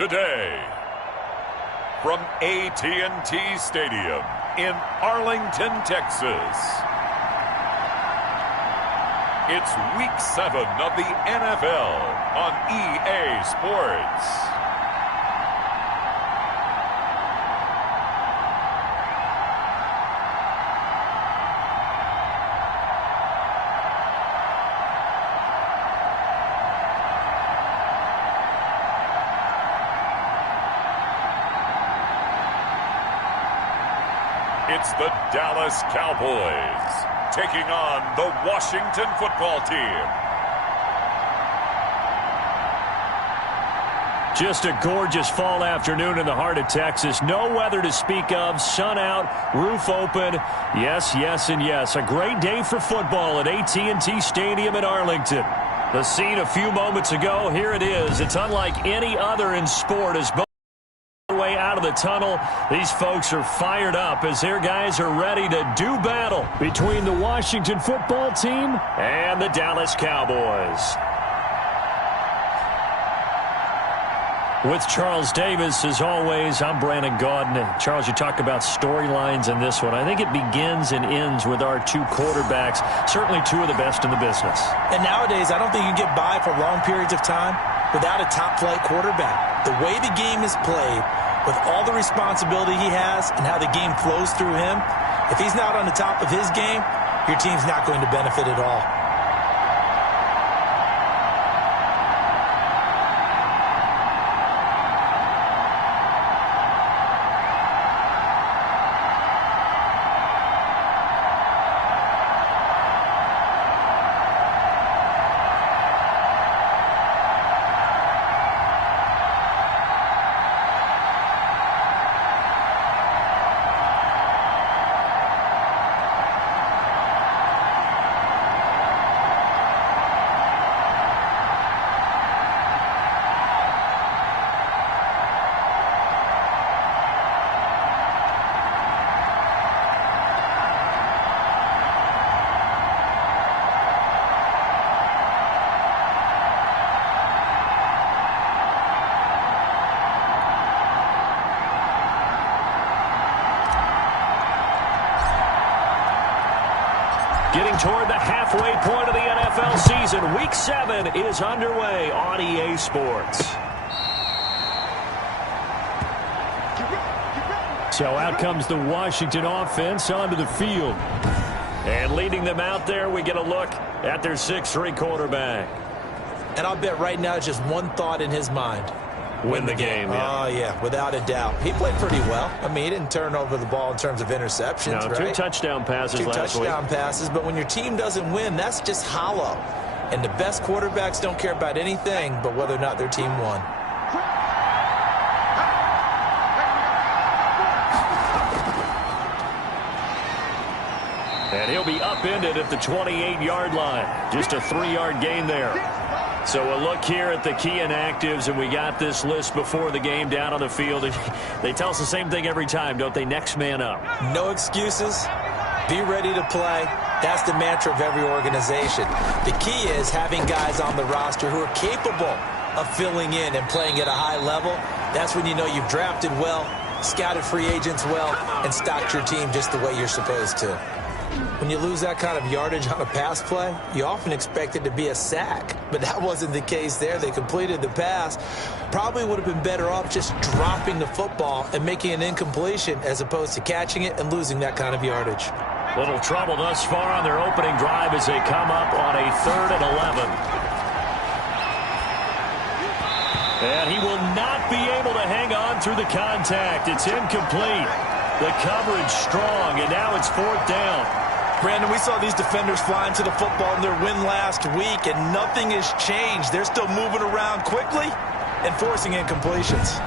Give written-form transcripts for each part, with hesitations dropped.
today. From AT&T Stadium in Arlington, Texas. It's Week 7 of the NFL on EA Sports. It's the Dallas Cowboys taking on the Washington football team. Just a gorgeous fall afternoon in the heart of Texas. No weather to speak of. Sun out, roof open. Yes, yes, and yes. A great day for football at AT&T Stadium in Arlington. The scene a few moments ago, here it is. It's unlike any other in sport as both way out of the tunnel. These folks are fired up as their guys are ready to do battle between the Washington football team and the Dallas Cowboys. With Charles Davis, as always, I'm Brandon Gaudin. Charles, you talk about storylines in this one. I think it begins and ends with our two quarterbacks, certainly two of the best in the business. And nowadays, I don't think you can get by for long periods of time without a top-flight quarterback. The way the game is played, with all the responsibility he has and how the game flows through him, if he's not on the top of his game, your team's not going to benefit at all. Getting toward the halfway point of the NFL season. Week 7 is underway on EA Sports. So out comes the Washington offense onto the field. And leading them out there, we get a look at their 6'3" quarterback. And I'll bet right now just one thought in his mind. Win the game. Yeah. Oh, yeah, without a doubt. He played pretty well. I mean, he didn't turn over the ball in terms of interceptions, no, right? 2 touchdown passes last week. 2 touchdown passes, but when your team doesn't win, that's just hollow. And the best quarterbacks don't care about anything but whether or not their team won. And he'll be upended at the 28-yard line. Just a 3-yard gain there. So a look here at the key inactives, and we got this list before the game down on the field. They tell us the same thing every time, don't they? Next man up. No excuses. Be ready to play. That's the mantra of every organization. The key is having guys on the roster who are capable of filling in and playing at a high level. That's when you know you've drafted well, scouted free agents well, and stocked your team just the way you're supposed to. When you lose that kind of yardage on a pass play, you often expect it to be a sack. But that wasn't the case there. They completed the pass. Probably would have been better off just dropping the football and making an incompletion as opposed to catching it and losing that kind of yardage. Little trouble thus far on their opening drive as they come up on a 3rd and 11. And he will not be able to hang on through the contact. It's incomplete. The coverage strong, and now it's 4th down. Brandon, we saw these defenders flying to the football in their win last week, and nothing has changed. They're still moving around quickly and forcing incompletions.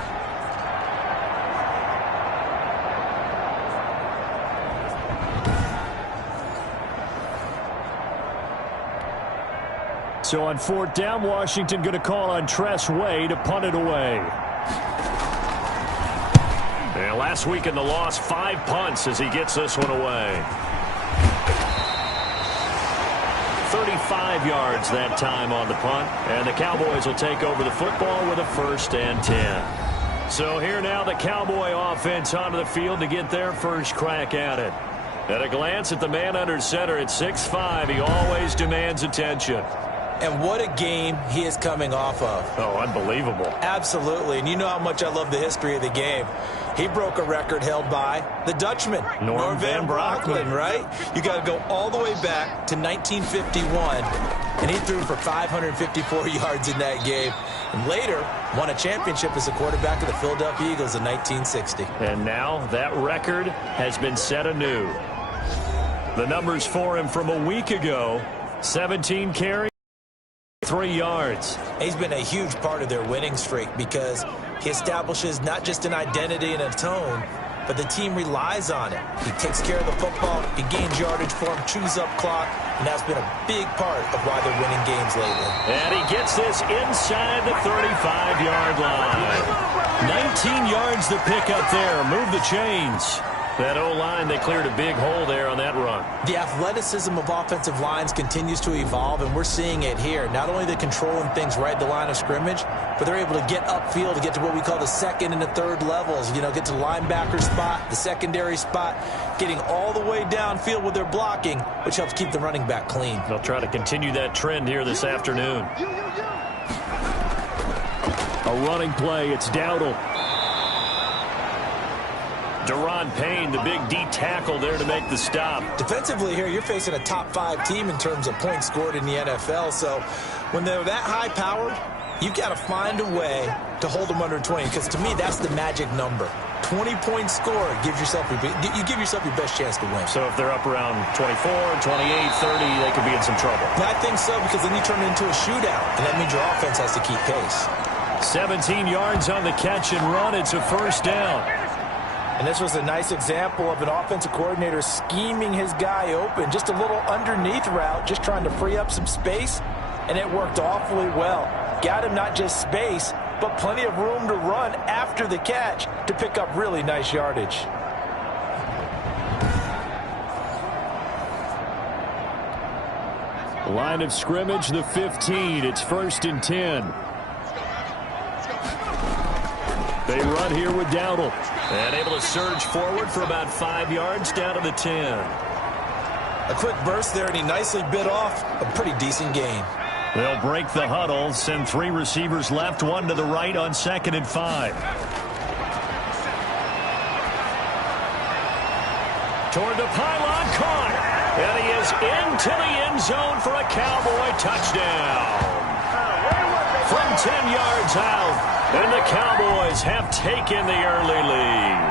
So on 4th down, Washington going to call on Tress Way to punt it away. And last week in the loss, 5 punts as he gets this one away. 35 yards that time on the punt. And the Cowboys will take over the football with a 1st and 10. So here now the Cowboy offense onto the field to get their first crack at it. At a glance at the man under center at 6'5", he always demands attention. And what a game he is coming off of. Oh, unbelievable. Absolutely. And you know how much I love the history of the game. He broke a record held by the Dutchman, Norm Van Brocklin, right? You got to go all the way back to 1951, and he threw for 554 yards in that game. And later, won a championship as a quarterback of the Philadelphia Eagles in 1960. And now that record has been set anew. The numbers for him from a week ago, 17 carries, 3 yards. He's been a huge part of their winning streak because he establishes not just an identity and a tone, but the team relies on it. He takes care of the football, he gains yardage for him, chews up clock, and that's been a big part of why they're winning games lately. And he gets this inside the 35-yard line. 19 yards to pick up there. Move the chains. That O-line, they cleared a big hole there on that run. The athleticism of offensive lines continues to evolve, and we're seeing it here. Not only are they controlling things right at the line of scrimmage, but they're able to get upfield to get to what we call the second and the third levels. You know, get to the linebacker spot, the secondary spot, getting all the way downfield with their blocking, which helps keep the running back clean. They'll try to continue that trend here this afternoon. A running play, it's Dowdle. Deron Payne, the big D tackle there to make the stop. Defensively here, you're facing a top-5 team in terms of points scored in the NFL. So when they're that high-powered, you've got to find a way to hold them under 20. Because to me, that's the magic number. 20 points scored gives yourself you give yourself your best chance to win. So if they're up around 24, 28, 30, they could be in some trouble. And I think so, because then you turn it into a shootout, and that means your offense has to keep pace. 17 yards on the catch and run. It's a first down. And this was a nice example of an offensive coordinator scheming his guy open. Just a little underneath route, just trying to free up some space, and it worked awfully well. Got him not just space, but plenty of room to run after the catch to pick up really nice yardage. Line of scrimmage, the 15. It's 1st and 10. They run here with Dowdle. And able to surge forward for about 5 yards down to the 10. A quick burst there, and he nicely bit off a pretty decent gain. They'll break the huddle, send 3 receivers left, 1 to the right on 2nd and 5. Toward the pylon, caught. And he is into the end zone for a Cowboy touchdown. From 10 yards out. And the Cowboys have taken the early lead.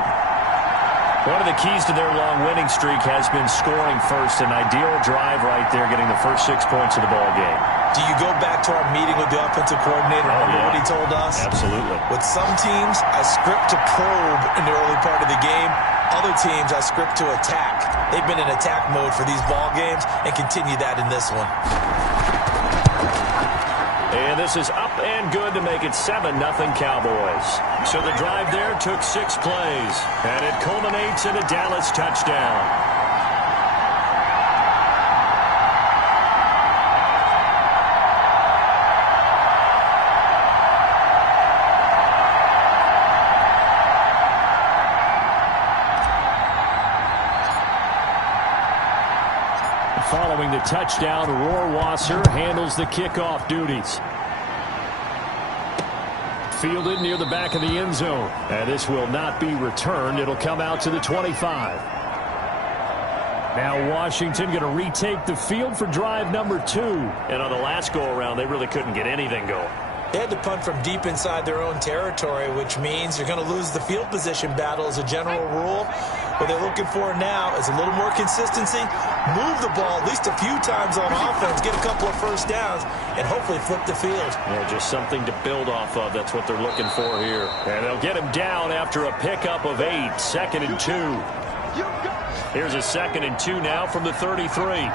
One of the keys to their long winning streak has been scoring first. An ideal drive right there, getting the first 6 points of the ball game. Do you go back to our meeting with the offensive coordinator? Remember what he told us? Absolutely. With some teams, I script to probe in the early part of the game. Other teams, I script to attack. They've been in attack mode for these ball games and continue that in this one. And this is up and good to make it 7-0 Cowboys. So the drive there took 6 plays, and it culminates in a Dallas touchdown. Following the touchdown, Rohrwasser handles the kickoff duties. Fielded near the back of the end zone. And this will not be returned. It'll come out to the 25. Now Washington going to retake the field for drive number 2. And on the last go-around, they really couldn't get anything going. They had to punt from deep inside their own territory, which means you're going to lose the field position battle as a general rule. What they're looking for now is a little more consistency, move the ball at least a few times on offense, get a couple of first downs, and hopefully flip the field. Yeah, just something to build off of. That's what they're looking for here. And they'll get him down after a pickup of 8, 2nd and 2. Here's a 2nd and 2 now from the 33.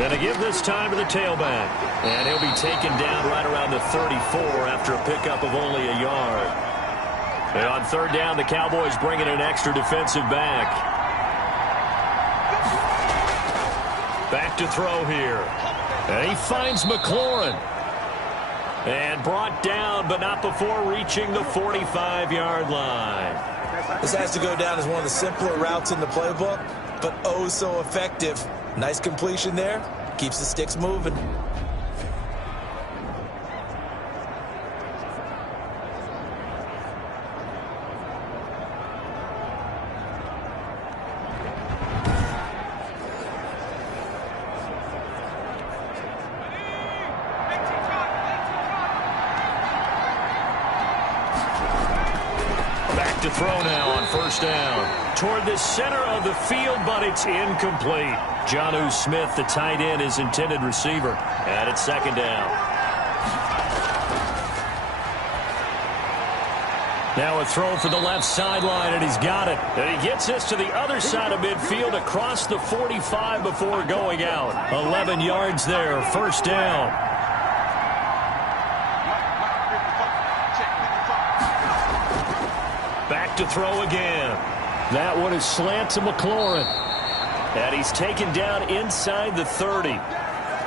And a give this time to the tailback. And he'll be taken down right around the 34 after a pickup of only a yard. And on 3rd down, the Cowboys bring in an extra defensive back. Back to throw here. And he finds McLaurin. And brought down, but not before reaching the 45-yard line. This has to go down as one of the simpler routes in the playbook, but oh so effective. Nice completion there. Keeps the sticks moving. To throw now on first down. Toward the center of the field, but it's incomplete. Jonnu Smith, the tight end, is intended receiver. And it's second down. Now a throw for the left sideline, and he's got it. And he gets this to the other side of midfield across the 45 before going out. 11 yards there, first down. Back to throw again. That one is slant to McLaurin. And he's taken down inside the 30.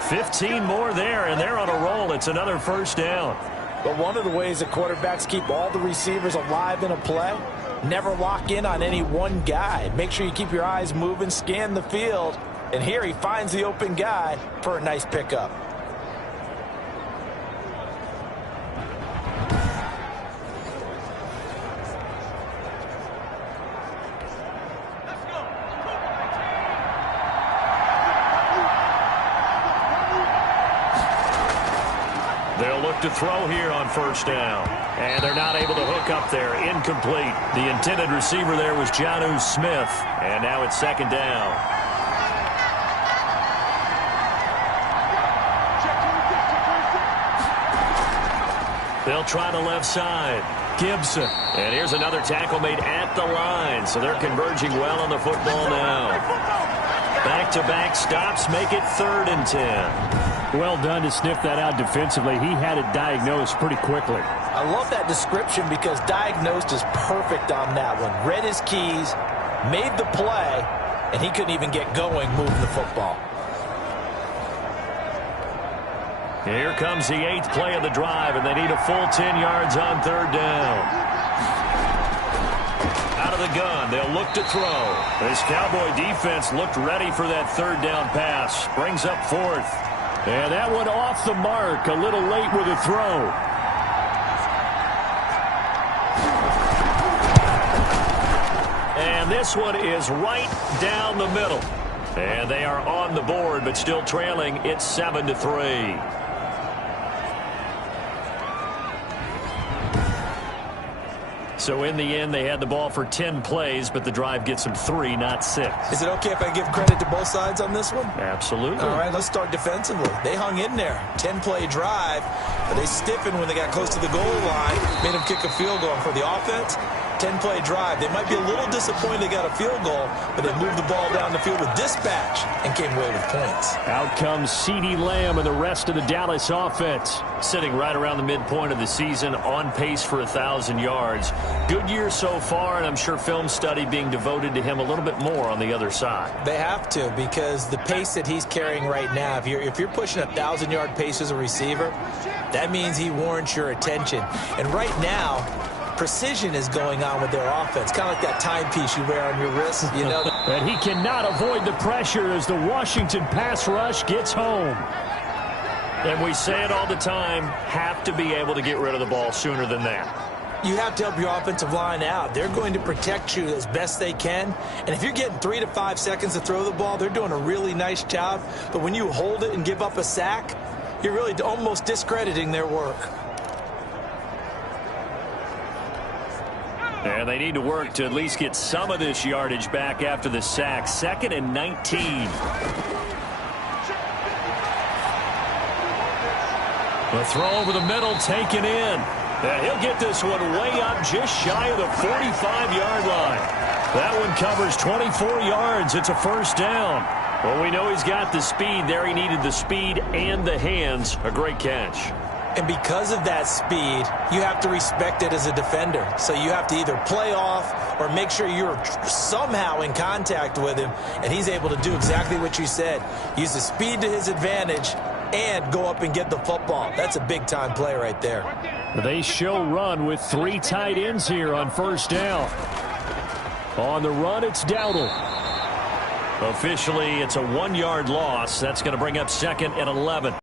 15 more there, and they're on a roll. It's another first down. But one of the ways that quarterbacks keep all the receivers alive in a play, never lock in on any one guy. Make sure you keep your eyes moving, scan the field. And here he finds the open guy for a nice pickup. They'll look to throw here on first down. And they're not able to hook up there. Incomplete. The intended receiver there was Jonnu Smith. And now it's second down. They'll try the left side. Gibson. And here's another tackle made at the line. So they're converging well on the football now. Back-to-back stops make it 3rd and 10. Well done to sniff that out defensively. He had it diagnosed pretty quickly. I love that description because diagnosed is perfect on that one. Read his keys, made the play, and he couldn't even get going moving the football. Here comes the 8th play of the drive, and they need a full 10 yards on 3rd down. Out of the gun, they'll look to throw. This Cowboy defense looked ready for that 3rd down pass. Brings up 4th. And that one off the mark, a little late with a throw. And this one is right down the middle. And they are on the board, but still trailing. It's 7-3. So in the end, they had the ball for 10 plays, but the drive gets them 3, not 6. Is it okay if I give credit to both sides on this one? Absolutely. All right, let's start defensively. They hung in there. 10-play drive, but they stiffened when they got close to the goal line, made them kick a field goal. For the offense, 10-play drive. They might be a little disappointed they got a field goal, but they moved the ball down the field with dispatch and came away with points. Out comes CeeDee Lamb and the rest of the Dallas offense. Sitting right around the midpoint of the season, on pace for 1,000 yards. Good year so far, and I'm sure film study being devoted to him a little bit more on the other side. They have to, because the pace that he's carrying right now, if you're pushing 1,000-yard pace as a receiver, that means he warrants your attention. And right now, precision is going on with their offense, kind of like that timepiece you wear on your wrist, you know. And he cannot avoid the pressure as the Washington pass rush gets home. And we say it all the time, have to be able to get rid of the ball sooner than that. You have to help your offensive line out. They're going to protect you as best they can. And if you're getting 3 to 5 seconds to throw the ball, they're doing a really nice job. But when you hold it and give up a sack, you're really almost discrediting their work. And they need to work to at least get some of this yardage back after the sack. 2nd and 19. The throw over the middle taken in. And he'll get this one way up just shy of the 45-yard line. That one covers 24 yards. It's a first down. Well, we know he's got the speed there. He needed the speed and the hands. A great catch. And because of that speed, you have to respect it as a defender. So you have to either play off or make sure you're somehow in contact with him, and he's able to do exactly what you said. Use the speed to his advantage and go up and get the football. That's a big-time play right there. They show run with 3 tight ends here on first down. On the run, it's Dowdle. Officially, it's a 1-yard loss. That's going to bring up 2nd and 11.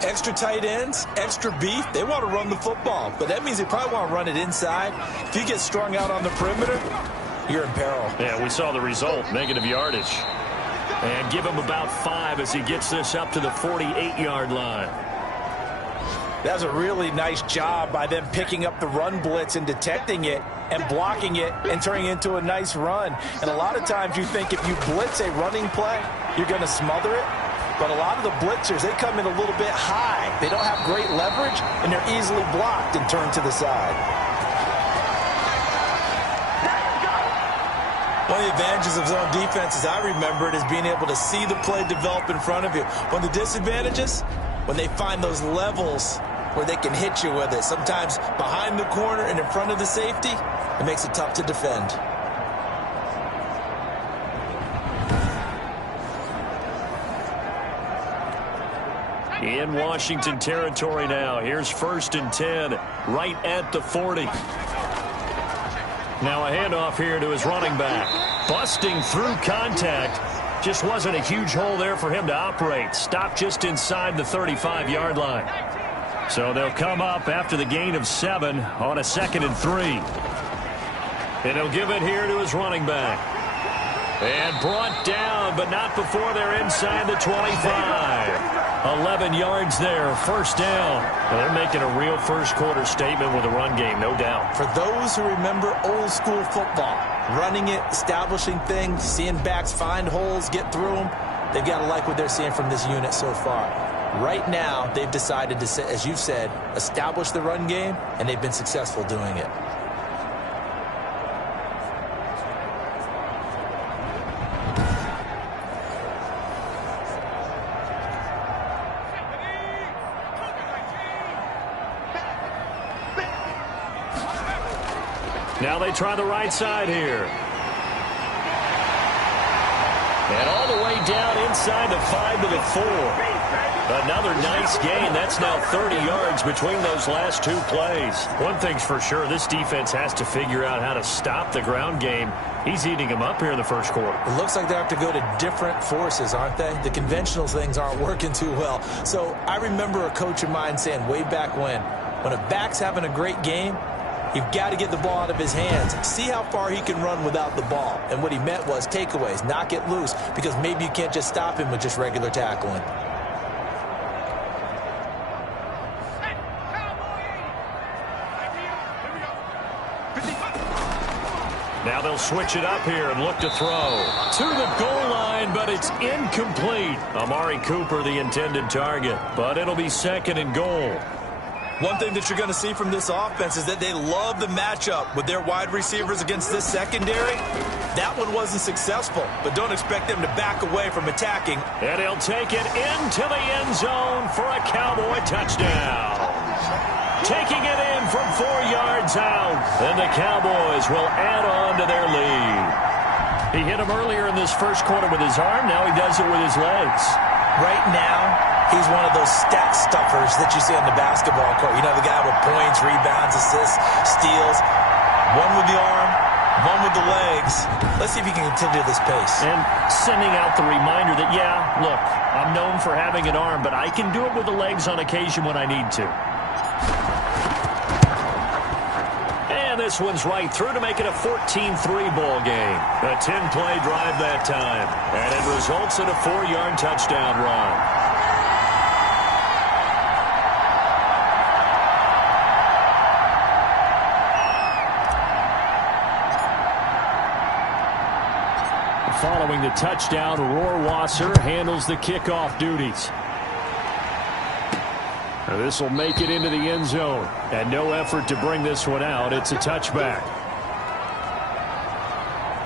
Extra tight ends, extra beef, they want to run the football. But that means they probably want to run it inside. If you get strung out on the perimeter, you're in peril. Yeah, we saw the result, negative yardage. And give him about 5 as he gets this up to the 48-yard line. That's a really nice job by them picking up the run blitz and detecting it and blocking it and turning it into a nice run. And a lot of times you think if you blitz a running play, you're going to smother it. But a lot of the blitzers, they come in a little bit high. They don't have great leverage, and they're easily blocked and turned to the side. One of the advantages of zone defense, as I remember it, is being able to see the play develop in front of you. One of the disadvantages, when they find those levels where they can hit you with it, sometimes behind the corner and in front of the safety, it makes it tough to defend. In Washington territory now. Here's 1st and 10, right at the 40. Now a handoff here to his running back. Busting through contact. Just wasn't a huge hole there for him to operate. Stopped just inside the 35-yard line. So they'll come up after the gain of 7 on a 2nd and 3. And he'll give it here to his running back. And brought down, but not before they're inside the 25. 11 yards there, first down. Well, they're making a real first-quarter statement with a run game, no doubt. For those who remember old-school football, running it, establishing things, seeing backs find holes, get through them, they've got to like what they're seeing from this unit so far. Right now, they've decided to, as you've said, establish the run game, and they've been successful doing it. Now they try the right side here. And all the way down inside the 5 to the 4. Another nice gain. That's now 30 yards between those last 2 plays. One thing's for sure, this defense has to figure out how to stop the ground game. He's eating them up here in the first quarter. It looks like they have to go to different forces, aren't they? The conventional things aren't working too well. So I remember a coach of mine saying way back when a back's having a great game, you've got to get the ball out of his hands. See how far he can run without the ball. And what he meant was takeaways, knock it loose, because maybe you can't just stop him with just regular tackling. Now they'll switch it up here and look to throw. To the goal line, but it's incomplete. Amari Cooper, the intended target, but it'll be 2nd and goal. One thing that you're going to see from this offense is that they love the matchup with their wide receivers against this secondary. That one wasn't successful, but don't expect them to back away from attacking. And he'll take it into the end zone for a Cowboy touchdown. Taking it in from 4 yards out. And the Cowboys will add on to their lead. He hit him earlier in this first quarter with his arm. Now he does it with his legs. Right now, he's one of those stat stuffers that you see on the basketball court. You know, the guy with points, rebounds, assists, steals. One with the arm, one with the legs. Let's see if he can continue this pace. And sending out the reminder that, yeah, look, I'm known for having an arm, but I can do it with the legs on occasion when I need to. And this one's right through to make it a 14-3 ball game. A 10-play drive that time. And it results in a 4-yard touchdown run. Following the touchdown, Rohrwasser handles the kickoff duties. This will make it into the end zone. And no effort to bring this one out. It's a touchback.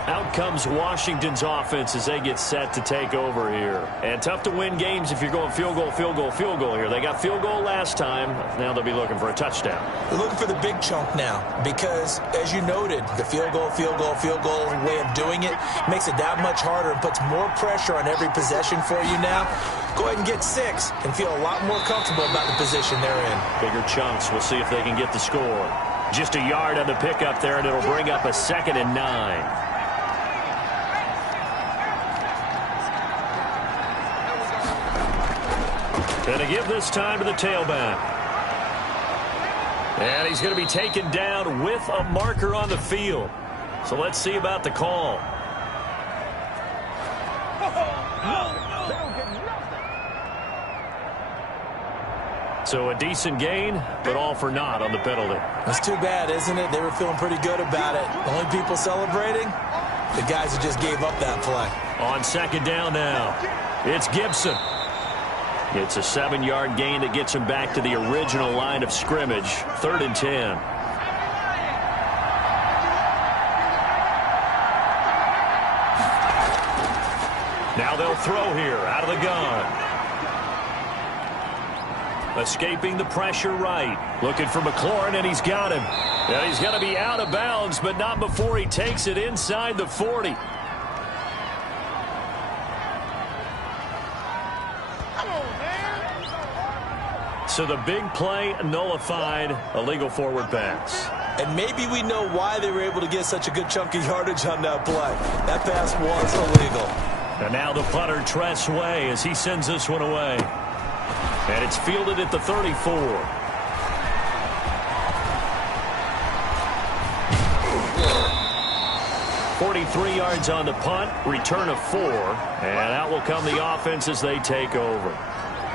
Out comes Washington's offense as they get set to take over here. And tough to win games if you're going field goal, field goal, field goal here. They got field goal last time. Now they'll be looking for a touchdown. They're looking for the big chunk now because, as you noted, the field goal way of doing it makes it that much harder and puts more pressure on every possession for you now. Go ahead and get 6 and feel a lot more comfortable about the position they're in. Bigger chunks. We'll see if they can get the score. Just a yard on the pickup there, and it'll bring up a 2nd and 9. And to give this time to the tailback. And he's going to be taken down with a marker on the field. So let's see about the call. So a decent gain, but all for naught on the penalty. That's too bad, isn't it? They were feeling pretty good about it. The only people celebrating, the guys who just gave up that play. On 2nd down now, it's Gibson. It's a 7-yard gain that gets him back to the original line of scrimmage. 3rd and 10. Now they'll throw here out of the gun. Escaping the pressure right. Looking for McLaurin, and he's got him. And he's going to be out of bounds, but not before he takes it inside the 40. So the big play nullified, a legal forward pass. And maybe we know why they were able to get such a good chunk of yardage on that play. That pass was illegal. And now the punter, Tress Way, as he sends this one away. And it's fielded at the 34. .43 yards on the punt, return of 4. And out will come the offense as they take over.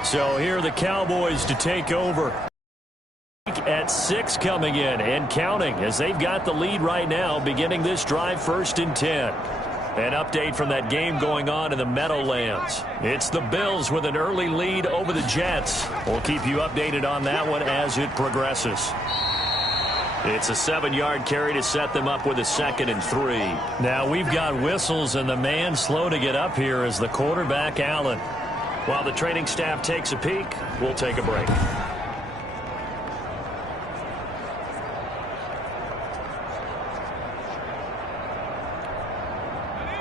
So here are the Cowboys to take over. At 6 coming in and counting as they've got the lead right now, beginning this drive 1st and 10. An update from that game going on in the Meadowlands. It's the Bills with an early lead over the Jets. We'll keep you updated on that one as it progresses. It's a 7-yard carry to set them up with a 2nd and 3. Now we've got whistles, and the man slow to get up here is the quarterback, Allen. While the training staff takes a peek, we'll take a break.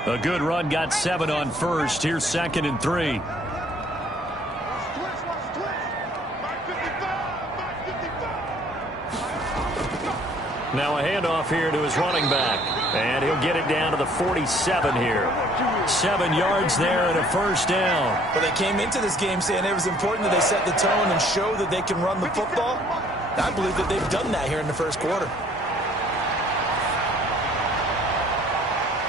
A good run, got 7 on first. Here's 2nd and 3. Now a handoff here to his running back. And he'll get it down to the 47 here. 7 yards there and a 1st down. Well, they came into this game saying it was important that they set the tone and show that they can run the football. I believe that they've done that here in the 1st quarter.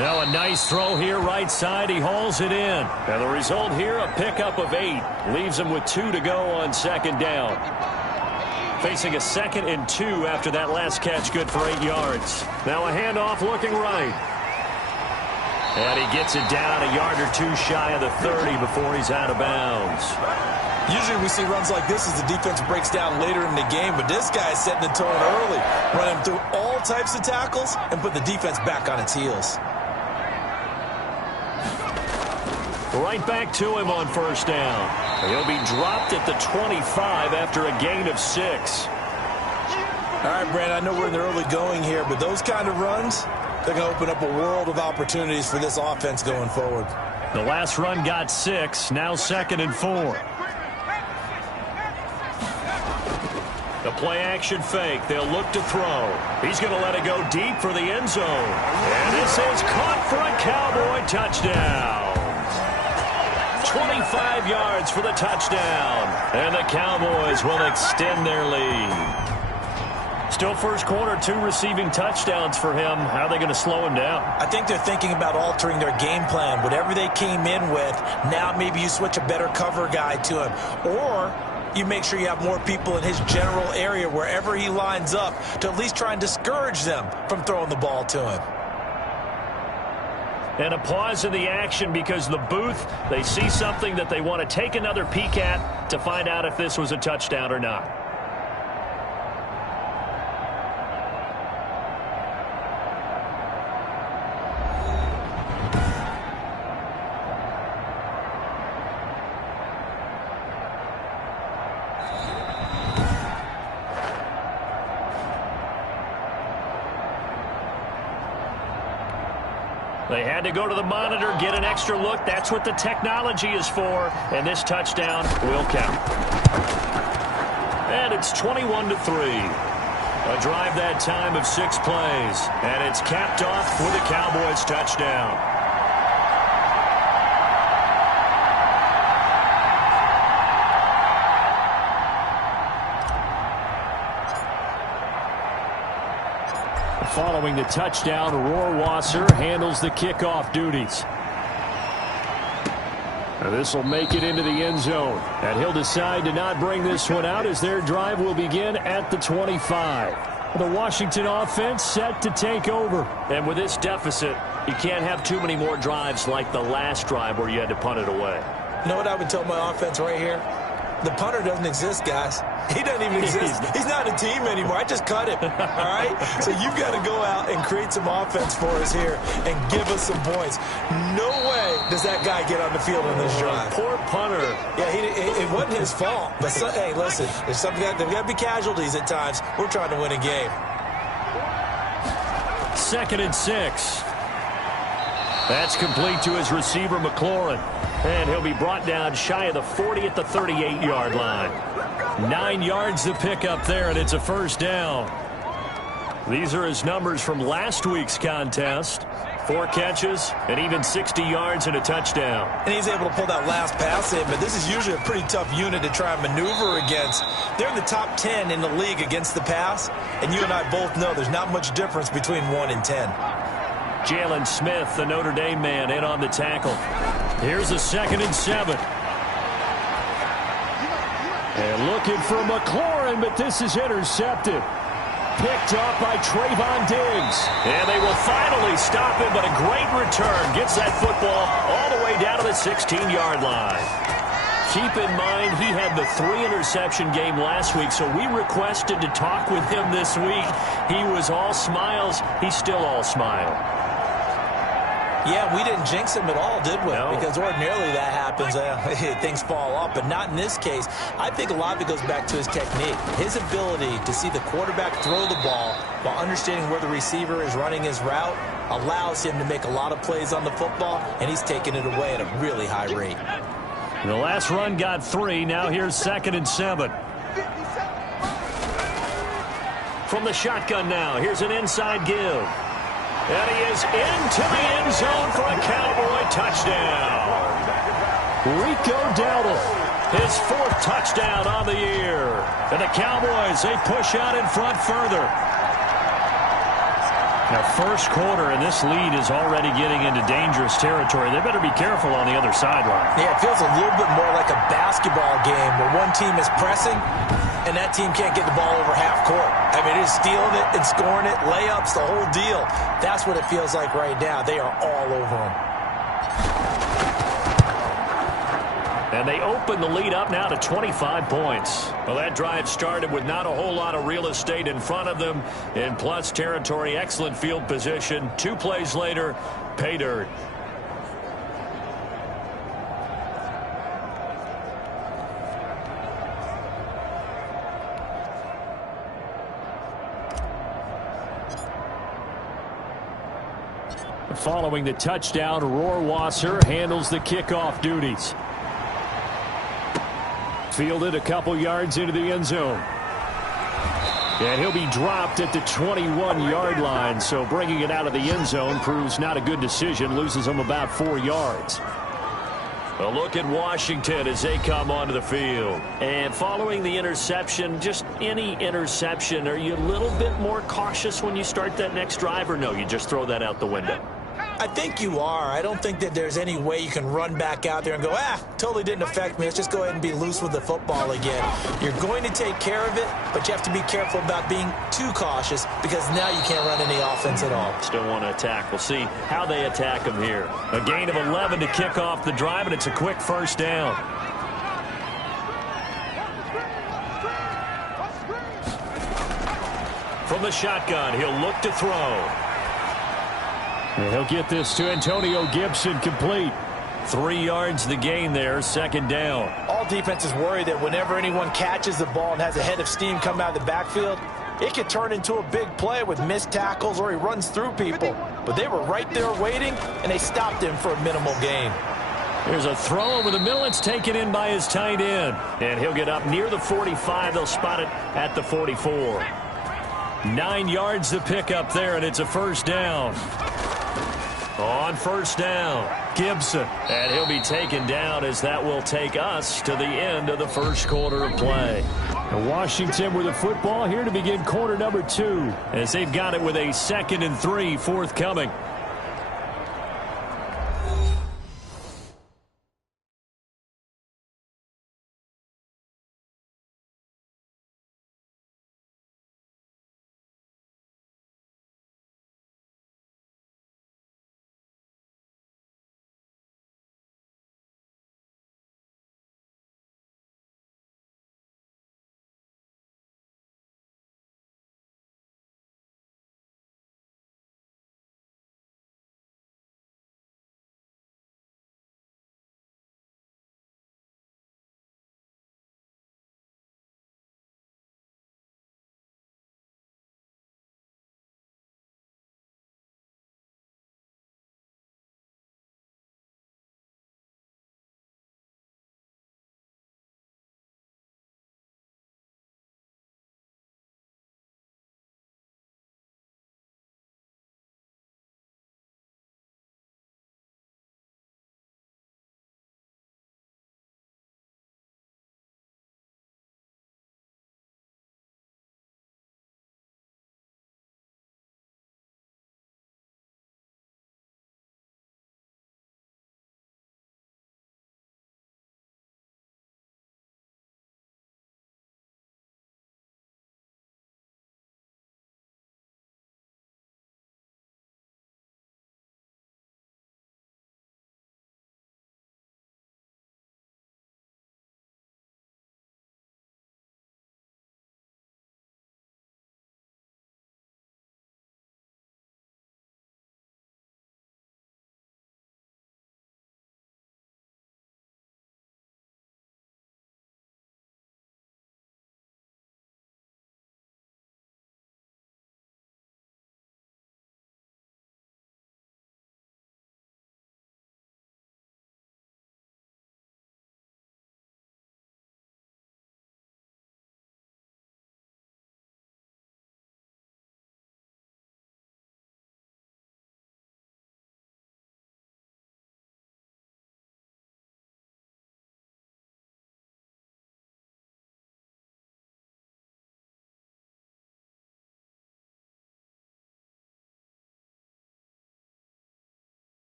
Now a nice throw here right side. He hauls it in. And the result here, a pickup of 8. Leaves him with 2 to go on 2nd down. Facing a 2nd and 2 after that last catch, good for 8 yards. Now a handoff looking right. And he gets it down a yard or 2 shy of the 30 before he's out of bounds. Usually we see runs like this as the defense breaks down later in the game, but this guy is setting the tone early, running through all types of tackles and put the defense back on its heels. Right back to him on 1st down. He'll be dropped at the 25 after a gain of 6. All right, Brandon, I know we're in the early going here, but those kind of runs, they're going to open up a world of opportunities for this offense going forward. The last run got 6, now 2nd and 4. The play-action fake. They'll look to throw. He's going to let it go deep for the end zone. And this is caught for a Cowboy touchdown. 25 yards for the touchdown. And the Cowboys will extend their lead. Still 1st quarter, 2 receiving touchdowns for him. How are they going to slow him down? I think they're thinking about altering their game plan. Whatever they came in with, now maybe you switch a better cover guy to him. Or you make sure you have more people in his general area wherever he lines up to at least try and discourage them from throwing the ball to him. And a pause in the action because the booth, they see something that they want to take another peek at to find out if this was a touchdown or not. They had to go to the monitor, get an extra look. That's what the technology is for. And this touchdown will count. And it's 21-3. A drive that time of 6 plays. And it's capped off with a Cowboys touchdown. Following the touchdown, Rohrwasser handles the kickoff duties. This will make it into the end zone. And he'll decide to not bring this one out as their drive will begin at the 25. The Washington offense set to take over. And with this deficit, you can't have too many more drives like the last drive where you had to punt it away. You know what I would tell my offense right here? The punter doesn't exist, guys. He doesn't even exist. He's not a team anymore. I just cut him, all right? So you've got to go out and create some offense for us here and give us some points. No way does that guy get on the field in this drive. Poor punter. Yeah, it wasn't his fault. But, hey, listen, there's got to be casualties at times. We're trying to win a game. 2nd and 6. That's complete to his receiver, McLaurin. And he'll be brought down shy of the 40 at the 38-yard line. 9 yards to pick up there, and it's a first down. These are his numbers from last week's contest. 4 catches and even 60 yards and a touchdown. And he's able to pull that last pass in, but this is usually a pretty tough unit to try and maneuver against. They're in the top 10 in the league against the pass, and you and I both know there's not much difference between 1 and 10. Jalen Smith, the Notre Dame man, in on the tackle. Here's a 2nd and 7. And looking for McLaurin, but this is intercepted. Picked up by Trayvon Diggs. And they will finally stop him, but a great return. Gets that football all the way down to the 16-yard line. Keep in mind, he had the 3-interception game last week, so we requested to talk with him this week. He was all smiles. He's still all smile. Yeah, we didn't jinx him at all, did we? No. Because ordinarily that happens. Things fall off, but not in this case. I think a lot of it goes back to his technique. His ability to see the quarterback throw the ball while understanding where the receiver is running his route allows him to make a lot of plays on the football, and he's taking it away at a really high rate. The last run got 3. Now here's 2nd and 7. From the shotgun now, here's an inside give. And he is into the end zone for a Cowboy touchdown. Rico Dowdle, his 4th touchdown on the year. And the Cowboys, they push out in front further. Now, first quarter, and this lead is already getting into dangerous territory. They better be careful on the other sideline. Yeah, it feels a little bit more like a basketball game where one team is pressing and that team can't get the ball over half court. I mean, it's stealing it and scoring it, layups, the whole deal. That's what it feels like right now. They are all over them. And they open the lead up now to 25 points. Well, that drive started with not a whole lot of real estate in front of them. In plus territory, excellent field position. 2 plays later, pay dirt. Following the touchdown, Rohrwasser handles the kickoff duties. Fielded a couple yards into the end zone. And he'll be dropped at the 21-yard line, so bringing it out of the end zone proves not a good decision, loses him about 4 yards. A look at Washington as they come onto the field. And following the interception, just any interception, are you a little bit more cautious when you start that next drive, or no, you just throw that out the window? I think you are. I don't think that there's any way you can run back out there and go, totally didn't affect me. Let's just go ahead and be loose with the football again. You're going to take care of it, but you have to be careful about being too cautious because now you can't run any offense at all. Still want to attack. We'll see how they attack him here. A gain of 11 to kick off the drive, and it's a quick first down. From the shotgun, he'll look to throw. And he'll get this to Antonio Gibson complete. 3 yards the gain there, 2nd down. All defenses worry that whenever anyone catches the ball and has a head of steam come out of the backfield, It could turn into a big play with missed tackles or he runs through people. But they were right there waiting, and they stopped him for a minimal gain. There's a throw over the middle. It's taken in by his tight end. And he'll get up near the 45. They'll spot it at the 44. 9 yards to pick up there, and it's a first down. On first down, Gibson. And he'll be taken down as that will take us to the end of the first quarter of play. And Washington with the football here to begin quarter number 2. As they've got it with a 2nd and 3 forthcoming.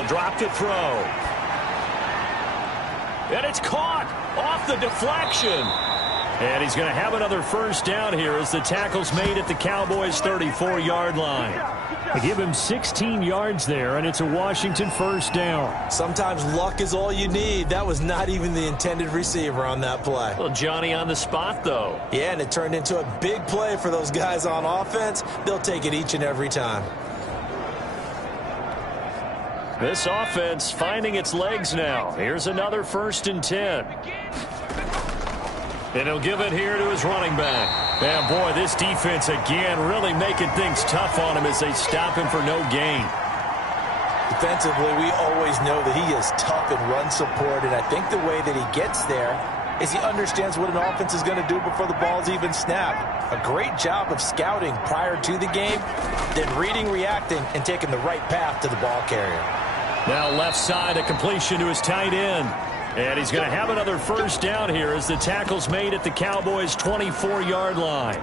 He'll drop to throw. And it's caught off the deflection. And he's going to have another first down here as the tackle's made at the Cowboys' 34-yard line. They give him 16 yards there, and it's a Washington first down. Sometimes luck is all you need. That was not even the intended receiver on that play. Well, Johnny on the spot, though. Yeah, and it turned into a big play for those guys on offense. They'll take it each and every time. This offense finding its legs now. Here's another 1st and 10. And he'll give it here to his running back. And boy, this defense again really making things tough on him as they stop him for no gain. Defensively, we always know that he is tough in run support, and I think the way that he gets there is he understands what an offense is going to do before the ball's even snapped. A great job of scouting prior to the game, then reading, reacting, and taking the right path to the ball carrier. Now left side, a completion to his tight end. And he's going to have another first down here as the tackle's made at the Cowboys' 24-yard line.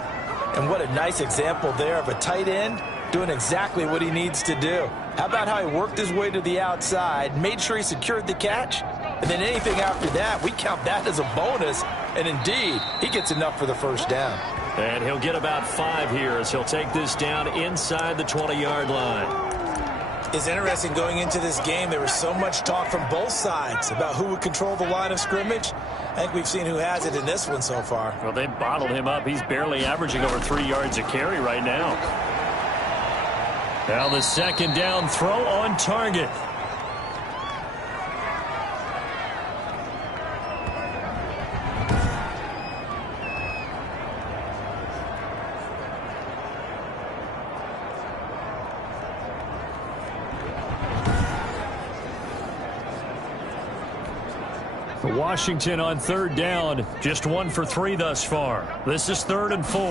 And what a nice example there of a tight end doing exactly what he needs to do. How about how he worked his way to the outside, made sure he secured the catch, and then anything after that, we count that as a bonus. And indeed, he gets enough for the first down. And he'll get about 5 here as he'll take this down inside the 20-yard line. It's interesting going into this game. There was so much talk from both sides about who would control the line of scrimmage. I think we've seen who has it in this one so far. Well, they bottled him up. He's barely averaging over 3 yards a carry right now. Now the 2nd down throw on target. Washington on 3rd down, just 1 for 3 thus far. This is 3rd and 4.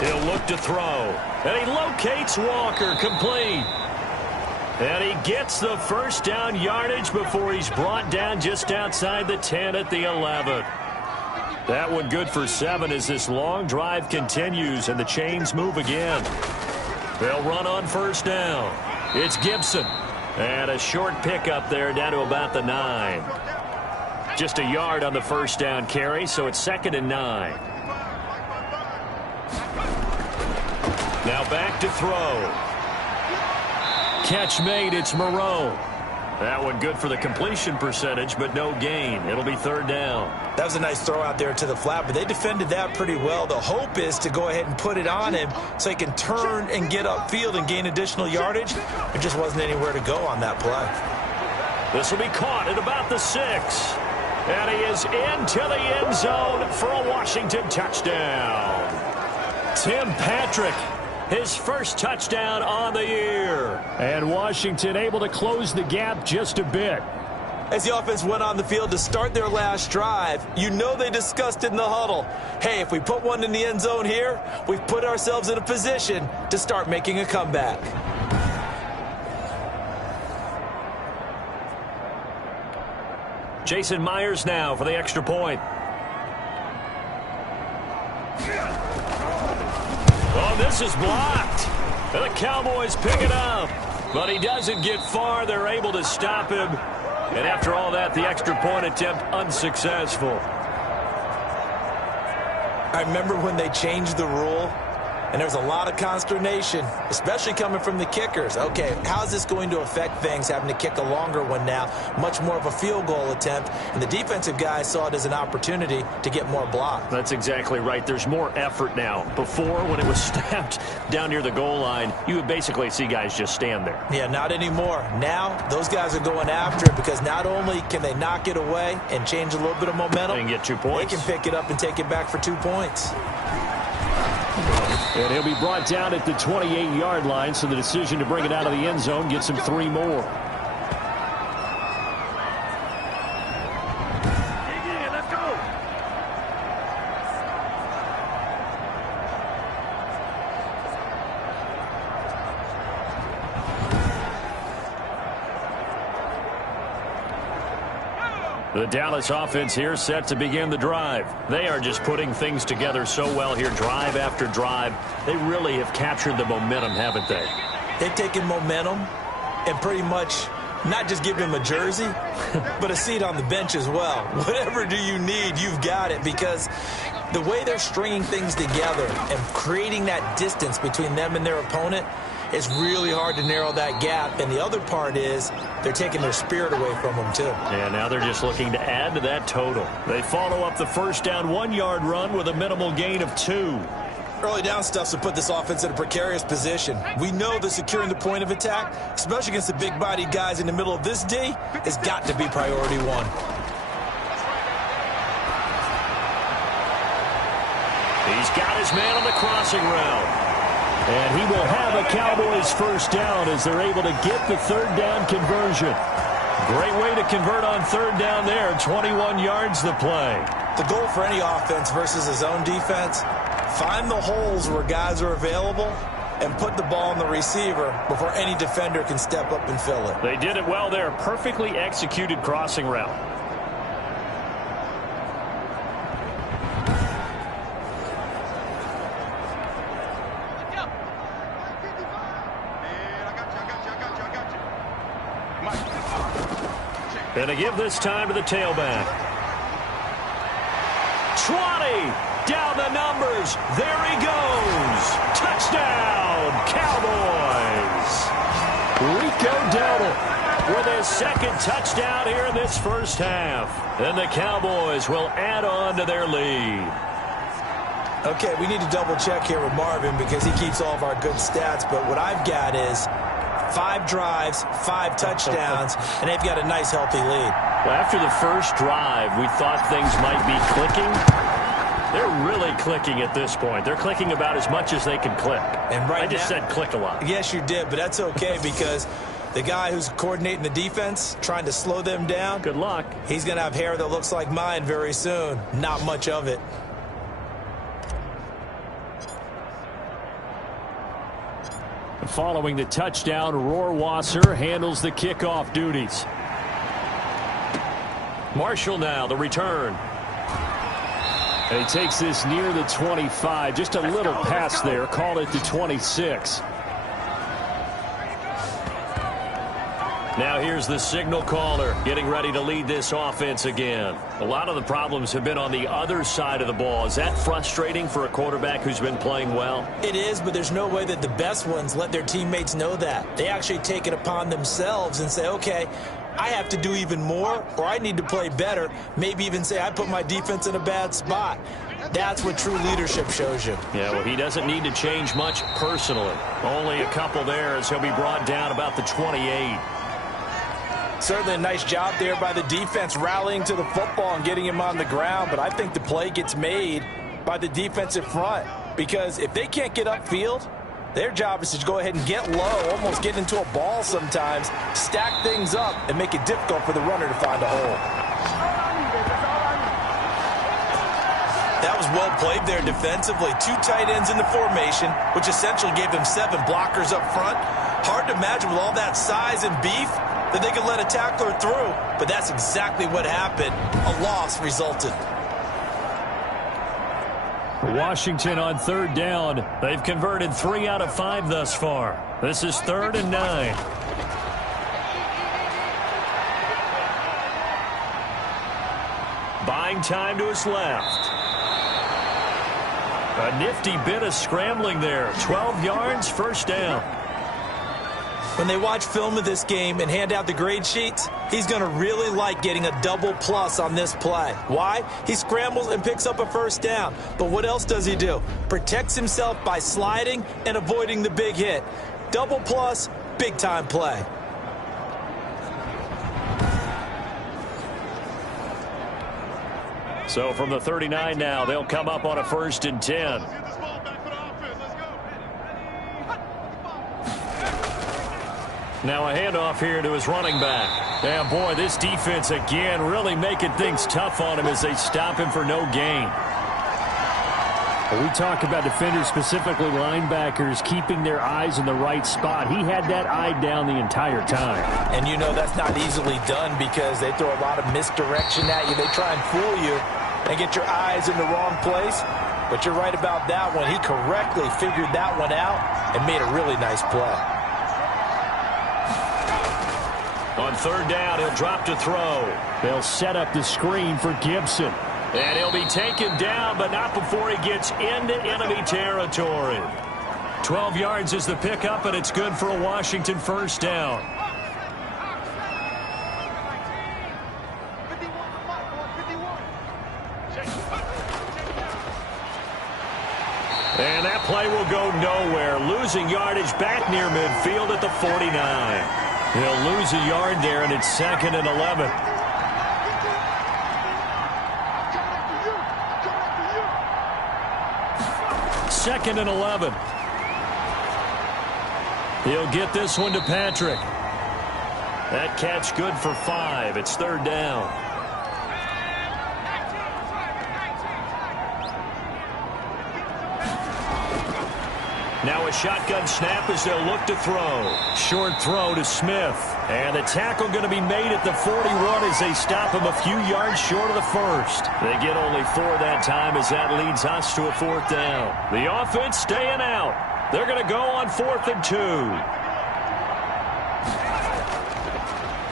He'll look to throw, and he locates Walker, complete. And he gets the first down yardage before he's brought down just outside the 10 at the 11. That one good for 7 as this long drive continues and the chains move again. They'll run on first down. It's Gibson. And a short pickup there down to about the 9. Just a yard on the first down carry, so it's 2nd and 9. Now back to throw. Catch made, it's Moreau. That one good for the completion percentage, but no gain. It'll be 3rd down. That was a nice throw out there to the flat, but they defended that pretty well. The hope is to go ahead and put it on him so he can turn and get upfield and gain additional yardage. There just wasn't anywhere to go on that play. This will be caught at about the 6. And he is into the end zone for a Washington touchdown. Tim Patrick, his first touchdown on the year. And Washington able to close the gap just a bit. As the offense went on the field to start their last drive, you know they discussed in the huddle, hey, if we put one in the end zone here, we've put ourselves in a position to start making a comeback. Jason Myers now for the extra point. Oh, this is blocked. And the Cowboys pick it up. But he doesn't get far. They're able to stop him. And after all that, the extra point attempt unsuccessful. I remember when they changed the rule, and there was a lot of consternation, especially coming from the kickers. Okay, how's this going to affect things, having to kick a longer one now, much more of a field goal attempt, and the defensive guys saw it as an opportunity to get more blocks. That's exactly right. There's more effort now. Before, when it was snapped down near the goal line, you would basically see guys just stand there. Yeah, not anymore. Now, those guys are going after it because not only can they knock it away and change a little bit of momentum, and get 2 points. They can pick it up and take it back for 2 points. And he'll be brought down at the 28-yard line, so the decision to bring it out of the end zone gets him 3 more. Let's go. The Dallas offense here set to begin the drive. They are just putting things together so well here, drive after drive. They really have captured the momentum, haven't they? They've taken momentum, and pretty much not just give him a jersey, but a seat on the bench as well. Whatever do you need, you've got it, because the way they're stringing things together and creating that distance between them and their opponent, it's really hard to narrow that gap. And the other part is they're taking their spirit away from them, too. Yeah, now they're just looking to add to that total. They follow up the first down 1-yard run with a minimal gain of 2. Early down stuff to put this offense in a precarious position. We know that securing the point of attack, especially against the big-bodied guys in the middle of this D, has got to be priority 1. He's got his man on the crossing route. And he will have a Cowboys first down as they're able to get the third down conversion. Great way to convert on third down there. 21 yards the play. The goal for any offense versus his own defense, find the holes where guys are available and put the ball on the receiver before any defender can step up and fill it. They did it well there. Perfectly executed crossing route. And to give this time to the tailback. 20. Down the numbers. There he goes. Touchdown, Cowboys. Rico Dowdle with his second touchdown here in this first half. And the Cowboys will add on to their lead. Okay, we need to double check here with Marvin because he keeps all of our good stats. But what I've got is 5 drives, 5 touchdowns, and they've got a nice, healthy lead. Well, after the first drive, we thought things might be clicking. They're really clicking at this point. They're clicking about as much as they can click. And right I just said click a lot. Yes, you did, but that's okay because the guy who's coordinating the defense, trying to slow them down, good luck. He's going to have hair that looks like mine very soon. Not much of it. Following the touchdown, Rohrwasser handles the kickoff duties. Marshall now, the return. And he takes this near the 25. Just a little pass there. Call it the 26. Now here's the signal caller getting ready to lead this offense again. A lot of the problems have been on the other side of the ball. Is that frustrating for a quarterback who's been playing well? It is, but there's no way that the best ones let their teammates know that. They actually take it upon themselves and say, okay, I have to do even more, or I need to play better. Maybe even say I put my defense in a bad spot. That's what true leadership shows you. Yeah, well, he doesn't need to change much personally. Only a couple there as he'll be brought down about the 28. Certainly a nice job there by the defense rallying to the football and getting him on the ground, but I think the play gets made by the defensive front because if they can't get upfield, their job is to go ahead and get low, almost get into a ball sometimes, stack things up, and make it difficult for the runner to find a hole. That was well played there defensively. 2 tight ends in the formation, which essentially gave them 7 blockers up front. Hard to imagine with all that size and beef that they could let a tackler through, but that's exactly what happened. A loss resulted. Washington on third down. They've converted 3 out of 5 thus far. This is 3rd and 9. Buying time to his left. A nifty bit of scrambling there. 12 yards, first down. When they watch film of this game and hand out the grade sheets, he's going to really like getting a double plus on this play. Why? He scrambles and picks up a first down. But what else does he do? Protects himself by sliding and avoiding the big hit. Double plus, big time play. So from the 39 now, they'll come up on a 1st and 10. Now a handoff here to his running back. And boy, this defense again really making things tough on him as they stop him for no gain. We talk about defenders, specifically linebackers, keeping their eyes in the right spot. He had that eye down the entire time. And you know that's not easily done because they throw a lot of misdirection at you. They try and fool you and get your eyes in the wrong place. But you're right about that one. He correctly figured that one out and made a really nice play. On third down, he'll drop to throw. They'll set up the screen for Gibson. And he'll be taken down, but not before he gets into enemy territory. 12 yards is the pickup, and it's good for a Washington first down. And that play will go nowhere. Losing yardage back near midfield at the 49. He'll lose a yard there, and it's 2nd and 11. Second and 11. He'll get this one to Patrick. That catch good for 5. It's 3rd down. Now a shotgun snap as they'll look to throw. Short throw to Smith. And the tackle going to be made at the 41 as they stop him a few yards short of the first. They get only 4 that time as that leads us to a 4th down. The offense staying out. They're going to go on 4th and 2.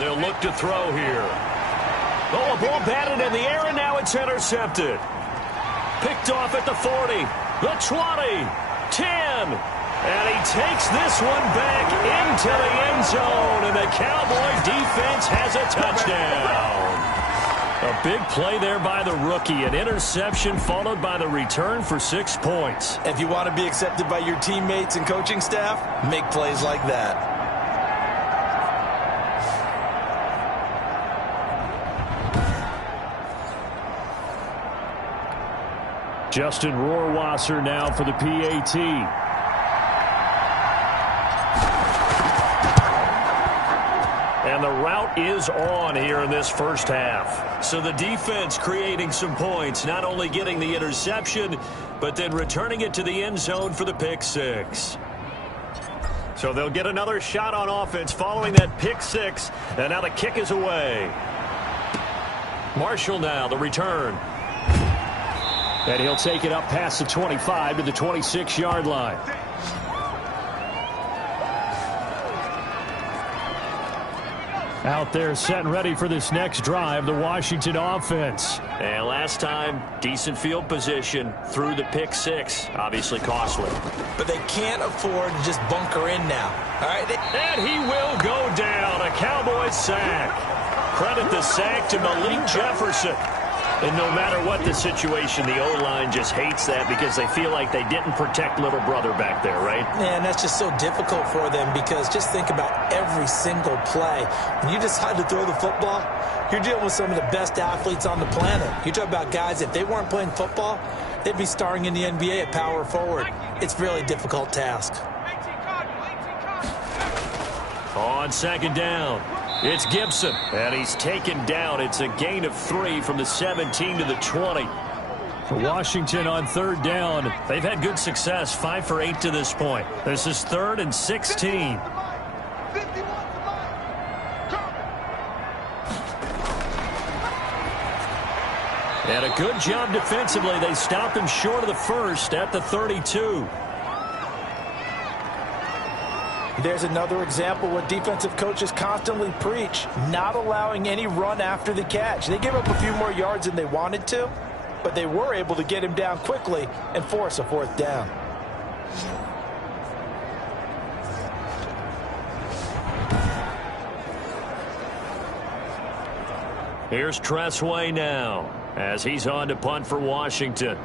They'll look to throw here. Oh, a ball batted in the air, and now it's intercepted. Picked off at the 40, the 20, 10. And he takes this one back into the end zone, and the Cowboy defense has a touchdown. A big play there by the rookie. An interception followed by the return for 6 points. If you want to be accepted by your teammates and coaching staff, make plays like that. Justin Rohrwasser now for the PAT. And the route is on here in this first half. So the defense creating some points, not only getting the interception, but then returning it to the end zone for the pick 6. So they'll get another shot on offense following that pick 6. And now the kick is away. Marshall now, the return. And he'll take it up past the 25 to the 26-yard line. Out there set and ready for this next drive, the Washington offense. And last time, decent field position through the pick 6. Obviously costly. But they can't afford to just bunker in now. All right. And he will go down. A Cowboys sack. Credit the sack to Malik Jefferson. And no matter what the situation, the O-line just hates that because they feel like they didn't protect little brother back there, right? Man, that's just so difficult for them because just think about every single play. When you decide to throw the football, you're dealing with some of the best athletes on the planet. You talk about guys, if they weren't playing football, they'd be starring in the NBA at power forward. It's a really difficult task. On 2nd down, it's Gibson, and he's taken down. It's a gain of 3 from the 17 to the 20. For Washington on 3rd down, they've had good success, 5 for 8 to this point. This is 3rd and 16. And a good job defensively. They stopped him short of the first at the 32. There's another example what defensive coaches constantly preach, not allowing any run after the catch. They gave up a few more yards than they wanted to, but they were able to get him down quickly and force a 4th down. Here's Tressway now as he's on to punt for Washington.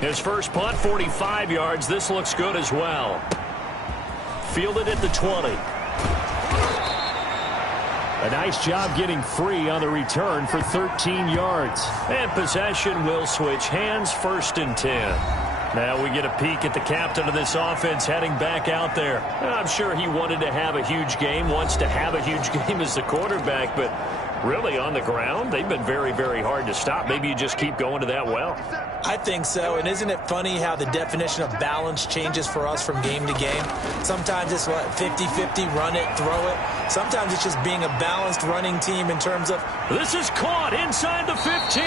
His first punt, 45 yards. This looks good as well. Fielded at the 20. A nice job getting free on the return for 13 yards. And possession will switch hands, 1st and 10. Now we get a peek at the captain of this offense heading back out there. I'm sure he wanted to have a huge game, wants to have a huge game as the quarterback, but really on the ground, they've been very, very hard to stop. Maybe you just keep going to that well. I think so, and isn't it funny how the definition of balance changes for us from game to game? Sometimes it's what, 50-50, run it, throw it. Sometimes it's just being a balanced running team in terms of... This is caught inside the 15.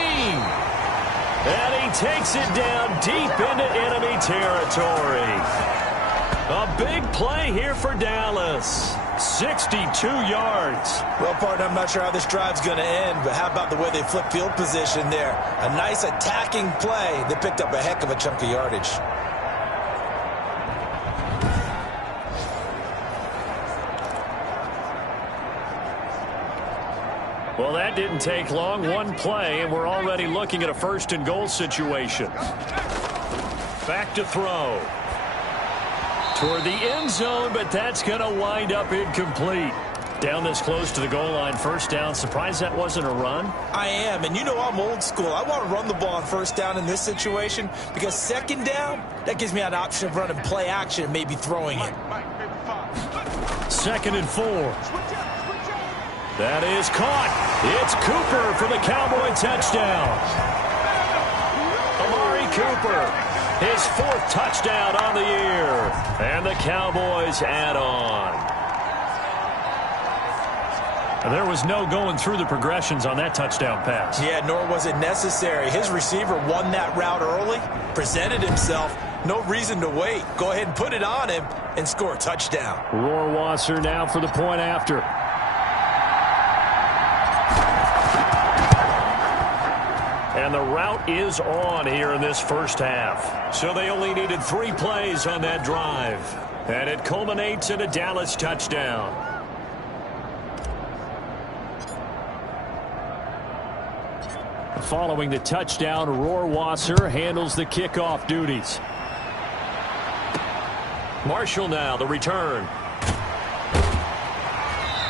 And he takes it down deep into enemy territory. A big play here for Dallas. 62 yards. Well, partner, I'm not sure how this drive's going to end, but how about the way they flip field position there? A nice attacking play. They picked up a heck of a chunk of yardage. Well, that didn't take long. One play, and we're already looking at a first-and-goal situation. Back to throw. Toward the end zone, but that's going to wind up incomplete. Down this close to the goal line, first down. Surprised that wasn't a run? I am, and you know I'm old school. I want to run the ball on first down in this situation because second down, that gives me an option of running play action and maybe throwing it. 2nd and 4. That is caught. It's Cooper for the Cowboy touchdown. Amari Cooper, his 4th touchdown on the year. And the Cowboys add on. And there was no going through the progressions on that touchdown pass. Yeah, nor was it necessary. His receiver won that route early, presented himself. No reason to wait. Go ahead and put it on him and score a touchdown. Rohrwasser now for the point after. And the route is on here in this first half. So they only needed 3 plays on that drive. And it culminates in a Dallas touchdown. Following the touchdown, Rohrwasser handles the kickoff duties. Marshall now, the return.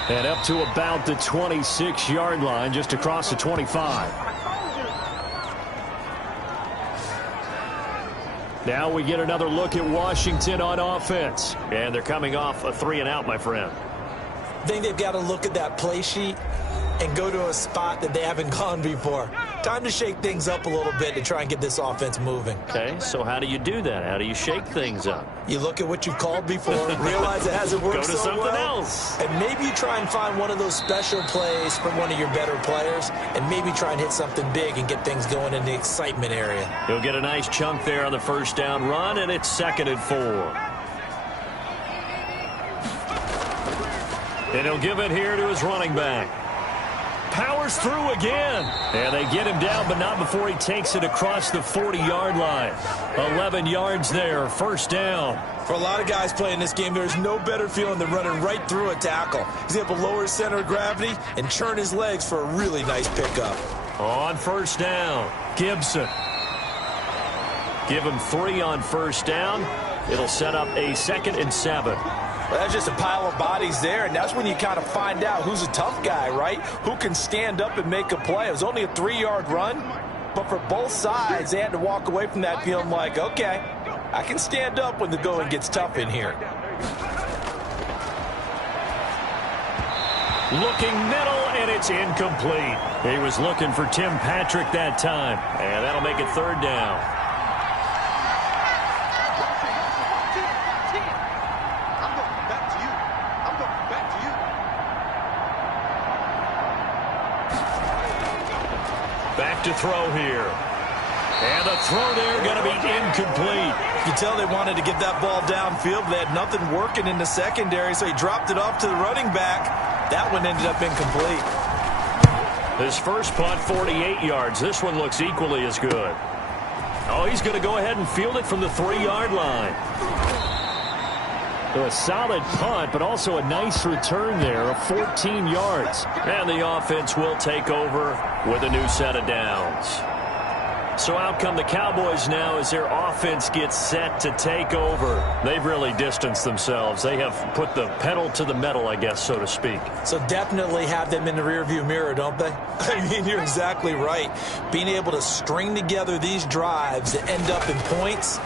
And up to about the 26-yard line, just across the 25. Now we get another look at Washington on offense. And they're coming off a 3-and-out, my friend. I think they've got to look at that play sheet and go to a spot that they haven't gone before. Time to shake things up a little bit to try and get this offense moving. Okay, so how do you do that? How do you shake things up? You look at what you've called before, realize it hasn't worked Go to so something well, else. and maybe you try and find one of those special plays from one of your better players, and maybe try and hit something big and get things going in the excitement area. He'll get a nice chunk there on the first down run, and it's 2nd and 4. And he'll give it here to his running back. Powers through again. And they get him down, but not before he takes it across the 40-yard line. 11 yards there, first down. For a lot of guys playing this game, there's no better feeling than running right through a tackle. He's able to lower his center of gravity and churn his legs for a really nice pickup. On first down, Gibson. Give him 3 on first down. It'll set up a 2nd and 7. Well, that's just a pile of bodies there, and that's when you kind of find out who's a tough guy, right? Who can stand up and make a play. It was only a 3-yard run, but for both sides, they had to walk away from that feeling like, okay, I can stand up when the going gets tough in here. Looking middle, and it's incomplete. He was looking for Tim Patrick that time, and that'll make it 3rd down. Back to throw here. And the throw there going to be incomplete. You can tell they wanted to get that ball downfield, but they had nothing working in the secondary, so he dropped it off to the running back. That one ended up incomplete. His first punt, 48 yards. This one looks equally as good. Oh, he's going to go ahead and field it from the 3-yard line. A solid punt, but also a nice return there of 14 yards. And the offense will take over with a new set of downs. So out come the Cowboys now as their offense gets set to take over. They've really distanced themselves. They have put the pedal to the metal, I guess, so to speak. So definitely have them in the rearview mirror, don't they? I mean, you're exactly right. Being able to string together these drives that end up in points,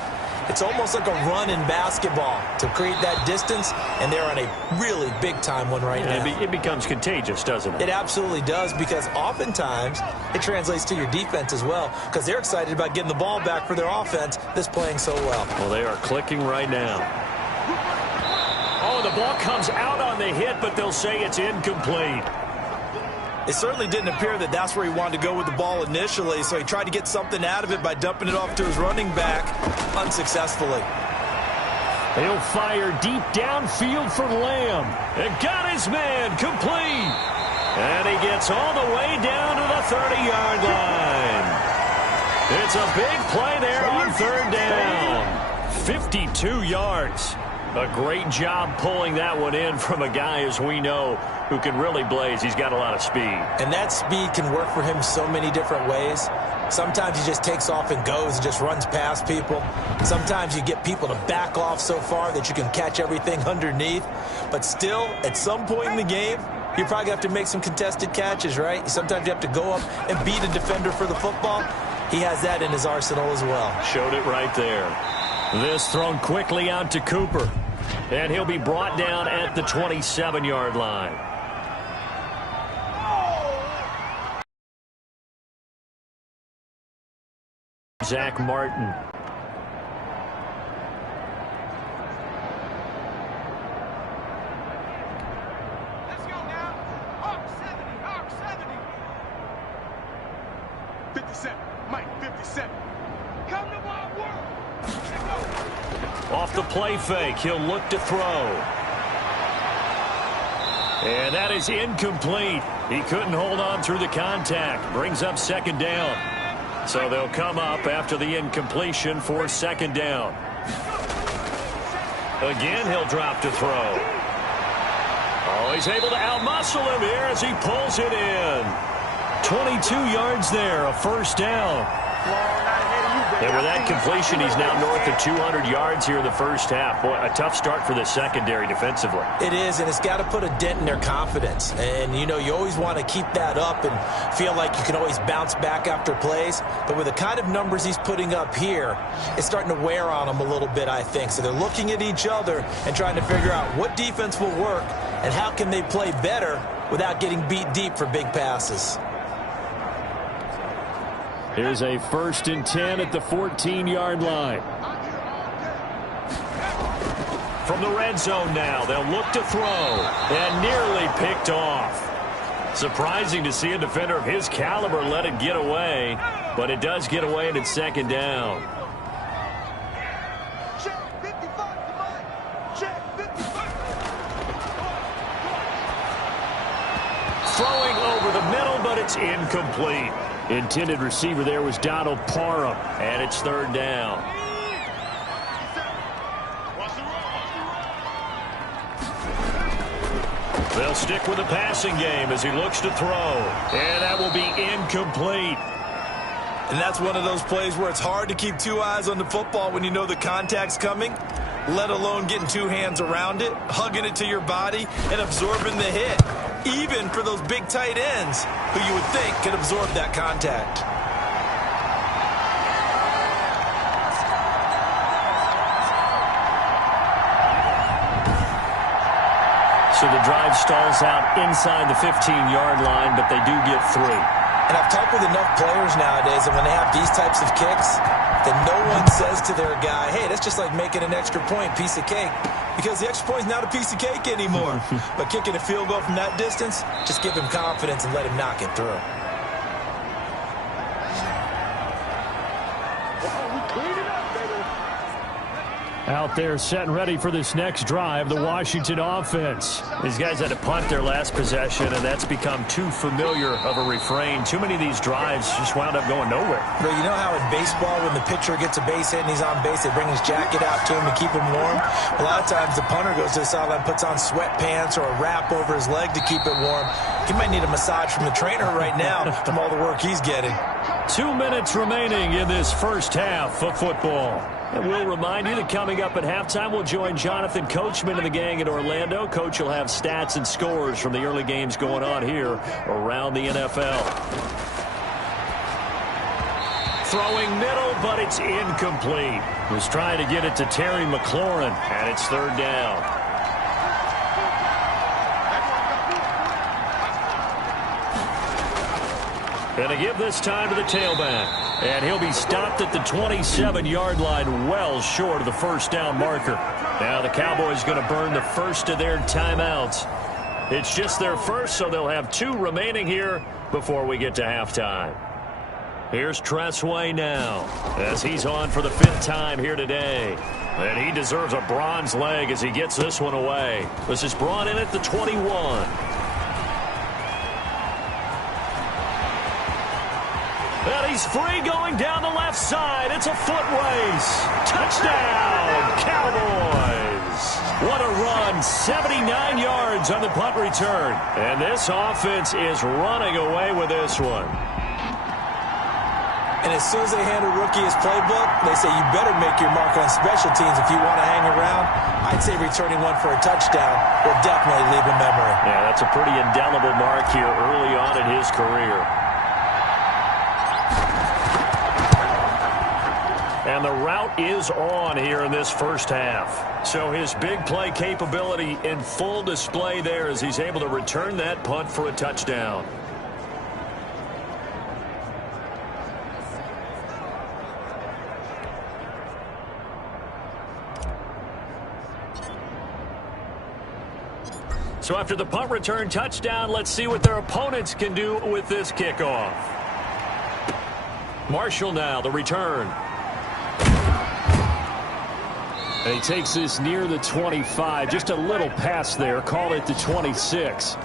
it's almost like a run in basketball to create that distance, and they're on a really big-time one right now. It becomes contagious, doesn't it? It absolutely does, because oftentimes it translates to your defense as well, because they're excited about getting the ball back for their offense that's playing so well. Well, they are clicking right now. Oh, the ball comes out on the hit, but they'll say it's incomplete. It certainly didn't appear that that's where he wanted to go with the ball initially, so he tried to get something out of it by dumping it off to his running back unsuccessfully. He'll fire deep downfield for Lamb. And got his man complete. And he gets all the way down to the 30-yard line. It's a big play there on third down. 52 yards. A great job pulling that one in from a guy, as we know, who can really blaze. He's got a lot of speed. And that speed can work for him so many different ways. Sometimes he just takes off and goes and just runs past people. Sometimes you get people to back off so far that you can catch everything underneath. But still, at some point in the game, you probably have to make some contested catches, right? Sometimes you have to go up and beat a defender for the football. He has that in his arsenal as well. Showed it right there. This thrown quickly out to Cooper. And he'll be brought down at the 27-yard line. Zach Martin. Let's go now. Hawk 70, Hawk 70. 57, Mike 57. Come to my world. Off the play fake, he'll look to throw. And that is incomplete. He couldn't hold on through the contact. Brings up second down. So they'll come up after the incompletion for second down. Again, he'll drop to throw. Oh, he's able to outmuscle him here as he pulls it in. 22 yards there, a first down. And with that completion, he's now north of 200 yards here in the first half. Boy, a tough start for the secondary defensively. It is, and it's got to put a dent in their confidence. And, you know, you always want to keep that up and feel like you can always bounce back after plays. But with the kind of numbers he's putting up here, it's starting to wear on them a little bit, I think. So they're looking at each other and trying to figure out what defense will work and how can they play better without getting beat deep for big passes. Here's a 1st and 10 at the 14-yard line. From the red zone now, they'll look to throw, and nearly picked off. Surprising to see a defender of his caliber let it get away, but it does get away and it's second down. Throwing over the middle, but it's incomplete. Intended receiver there was Donald Parham. And it's third down. They'll stick with the passing game as he looks to throw. And that will be incomplete. And that's one of those plays where it's hard to keep two eyes on the football when you know the contact's coming, let alone getting two hands around it, hugging it to your body, and absorbing the hit. Even for those big tight ends who you would think could absorb that contact. So the drive stalls out inside the 15-yard line, but they do get 3. And I've talked with enough players nowadays that when they have these types of kicks, that no one says to their guy, hey, that's just like making an extra point, piece of cake. Because the extra point is not a piece of cake anymore. But kicking a field goal from that distance, just give him confidence and let him knock it through. Out there set and ready for this next drive, the Washington offense. These guys had to punt their last possession, and that's become too familiar of a refrain. Too many of these drives just wound up going nowhere. But you know how in baseball, when the pitcher gets a base hit and he's on base, they bring his jacket out to him to keep him warm? A lot of times the punter goes to the sideline, puts on sweatpants or a wrap over his leg to keep it warm. He might need a massage from the trainer right now from all the work he's getting. 2 minutes remaining in this first half of football. And we'll remind you that coming up at halftime, we'll join Jonathan Coachman and the gang in Orlando. Coach will have stats and scores from the early games going on here around the NFL. Throwing middle, but it's incomplete. Was trying to get it to Terry McLaurin, and it's third down. And a give this time to the tailback. And he'll be stopped at the 27-yard line, well short of the first down marker. Now the Cowboys going to burn the first of their timeouts. It's just their first, so they'll have 2 remaining here before we get to halftime. Here's Tressway now as he's on for the 5th time here today. And he deserves a bronze leg as he gets this one away. This is brought in at the 21. And he's free going down the left side. It's a foot race. Touchdown, Cowboys. What a run. 79 yards on the punt return. And this offense is running away with this one. And as soon as they hand a rookie his playbook, they say you better make your mark on special teams if you want to hang around. I'd say returning one for a touchdown will definitely leave a memory. Yeah, that's a pretty indelible mark here early on in his career. And the route is on here in this first half. So his big play capability in full display there as he's able to return that punt for a touchdown. So after the punt return touchdown, let's see what their opponents can do with this kickoff. Marshall now, the return. And he takes this near the 25. Just a little pass there. Call it the 26.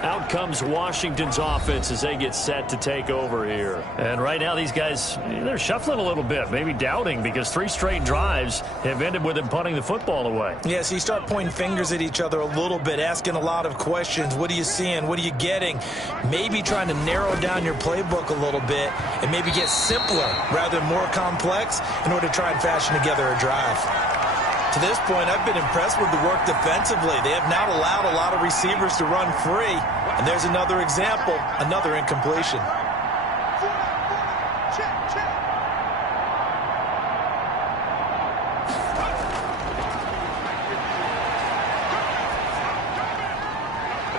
Out comes Washington's offense as they get set to take over here. And right now these guys, they're shuffling a little bit, maybe doubting, because 3 straight drives have ended with them punting the football away. Yeah, so you start pointing fingers at each other a little bit, asking a lot of questions. What are you seeing? What are you getting? Maybe trying to narrow down your playbook a little bit and maybe get simpler rather than more complex in order to try and fashion together a drive. To this point, I've been impressed with the work defensively. They have not allowed a lot of receivers to run free. And there's another example, another incompletion.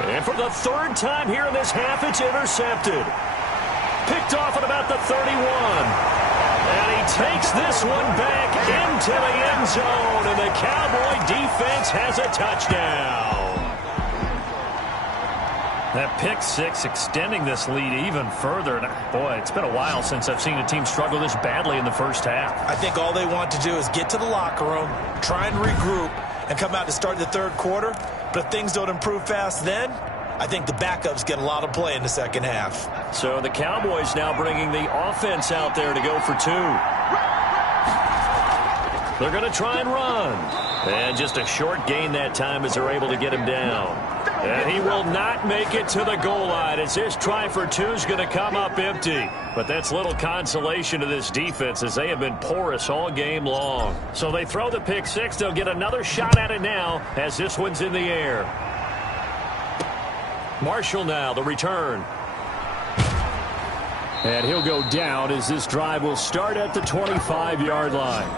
And for the 3rd time here in this half, it's intercepted. Picked off at about the 31. And he takes this one back into the end zone, and the Cowboy defense has a touchdown. That pick 6 extending this lead even further. And boy, it's been a while since I've seen a team struggle this badly in the first half. I think all they want to do is get to the locker room, try and regroup, and come out to start the 3rd quarter. But if things don't improve fast then, I think the backups get a lot of play in the second half. So the Cowboys now bringing the offense out there to go for 2. They're going to try and run. And just a short gain that time as they're able to get him down. And he will not make it to the goal line as his try for 2 is going to come up empty. But that's little consolation to this defense as they have been porous all game long. So they throw the pick 6. They'll get another shot at it now as this one's in the air. Marshall now, the return. And he'll go down as this drive will start at the 25-yard line.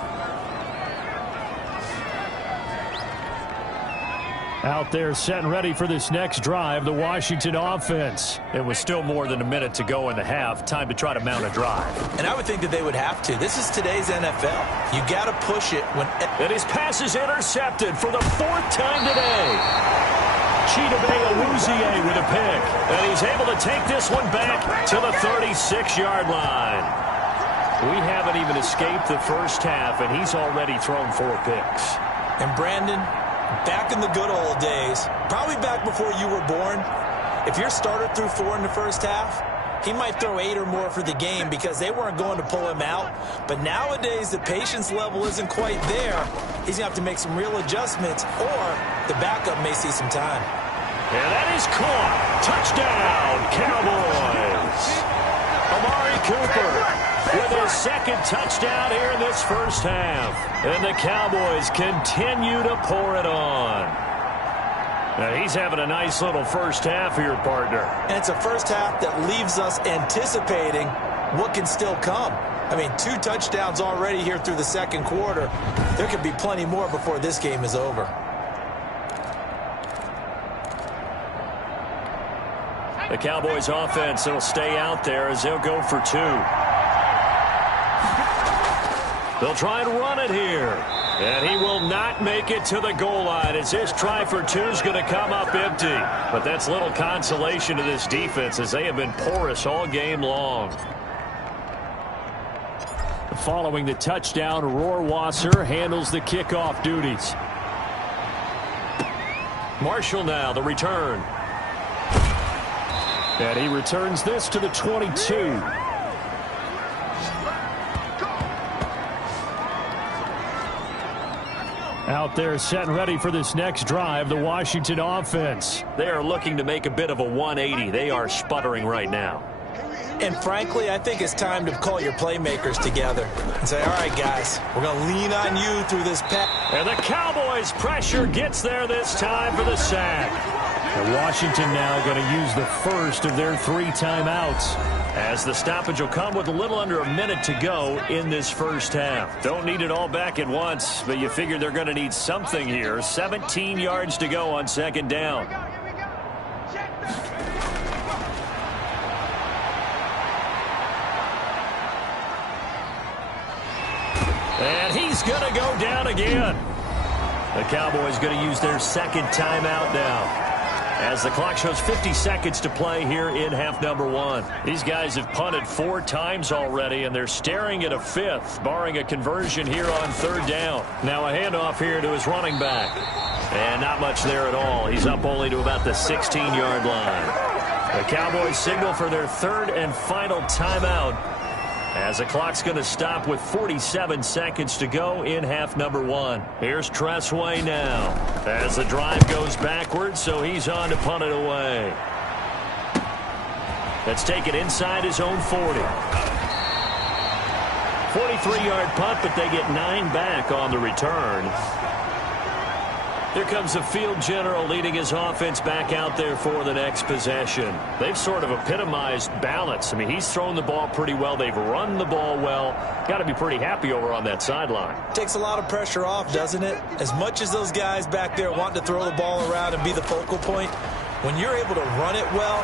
Out there set and ready for this next drive, the Washington offense. It was still more than a minute to go in the half. Time to try to mount a drive. And I would think that they would have to. This is today's NFL. You got to push it when... And his pass is intercepted for the 4th time today. Chidobe with a pick. And he's able to take this one back to the 36-yard line. We haven't even escaped the first half, and he's already thrown 4 picks. And Brandon, back in the good old days, probably back before you were born, if your starter threw 4 in the first half, he might throw 8 or more for the game because they weren't going to pull him out. But nowadays, the patience level isn't quite there. He's going to have to make some real adjustments, or the backup may see some time. And that is caught. Touchdown, Cowboys. Amari Cooper with his 2nd touchdown here in this first half. And the Cowboys continue to pour it on. Now he's having a nice little first half here, partner. And it's a first half that leaves us anticipating what can still come. I mean, 2 touchdowns already here through the 2nd quarter. There could be plenty more before this game is over. The Cowboys offense will stay out there as they'll go for 2. They'll try and run it here. And he will not make it to the goal line as his try for 2 is going to come up empty. But that's little consolation to this defense as they have been porous all game long. following the touchdown. Rohrwasser handles the kickoff duties. Marshall now, the return. And he returns this to the 22. Out there set and ready for this next drive, the Washington offense. They are looking to make a bit of a 180. They are sputtering right now. And frankly, I think it's time to call your playmakers together and say, all right, guys, we're going to lean on you through this pass. And the Cowboys' pressure gets there this time for the sack. And Washington now going to use the first of their 3 timeouts, as the stoppage will come with a little under a minute to go in this first half. Don't need it all back at once, but you figure they're going to need something here. 17 yards to go on second down. And he's going to go down again. The Cowboys going to use their second timeout now, as the clock shows 50 seconds to play here in half number 1. These guys have punted 4 times already, and they're staring at a 5th, barring a conversion here on third down. Now a handoff here to his running back. And not much there at all. He's up only to about the 16-yard line. The Cowboys signal for their third and final timeout, as the clock's going to stop with 47 seconds to go in half number 1. Here's Tressway now, as the drive goes backwards, so he's on to punt it away. That's taken inside his own 40. 43-yard punt, but they get 9 back on the return. Here comes the field general leading his offense back out there for the next possession. They've sort of epitomized balance. I mean, he's thrown the ball pretty well. They've run the ball well. Got to be pretty happy over on that sideline. Takes a lot of pressure off, doesn't it? As much as those guys back there want to throw the ball around and be the focal point, when you're able to run it well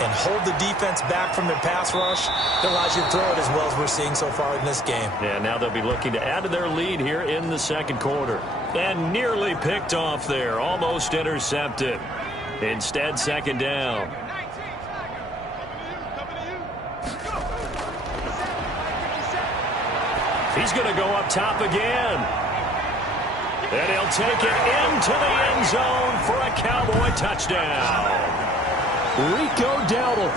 and hold the defense back from their pass rush, it allows you to throw it as well as we're seeing so far in this game. Yeah, now they'll be looking to add to their lead here in the second quarter. And nearly picked off there, almost intercepted. Instead, second down. He's going to go up top again. And he'll take it into the end zone for a Cowboy touchdown. Rico Dowdle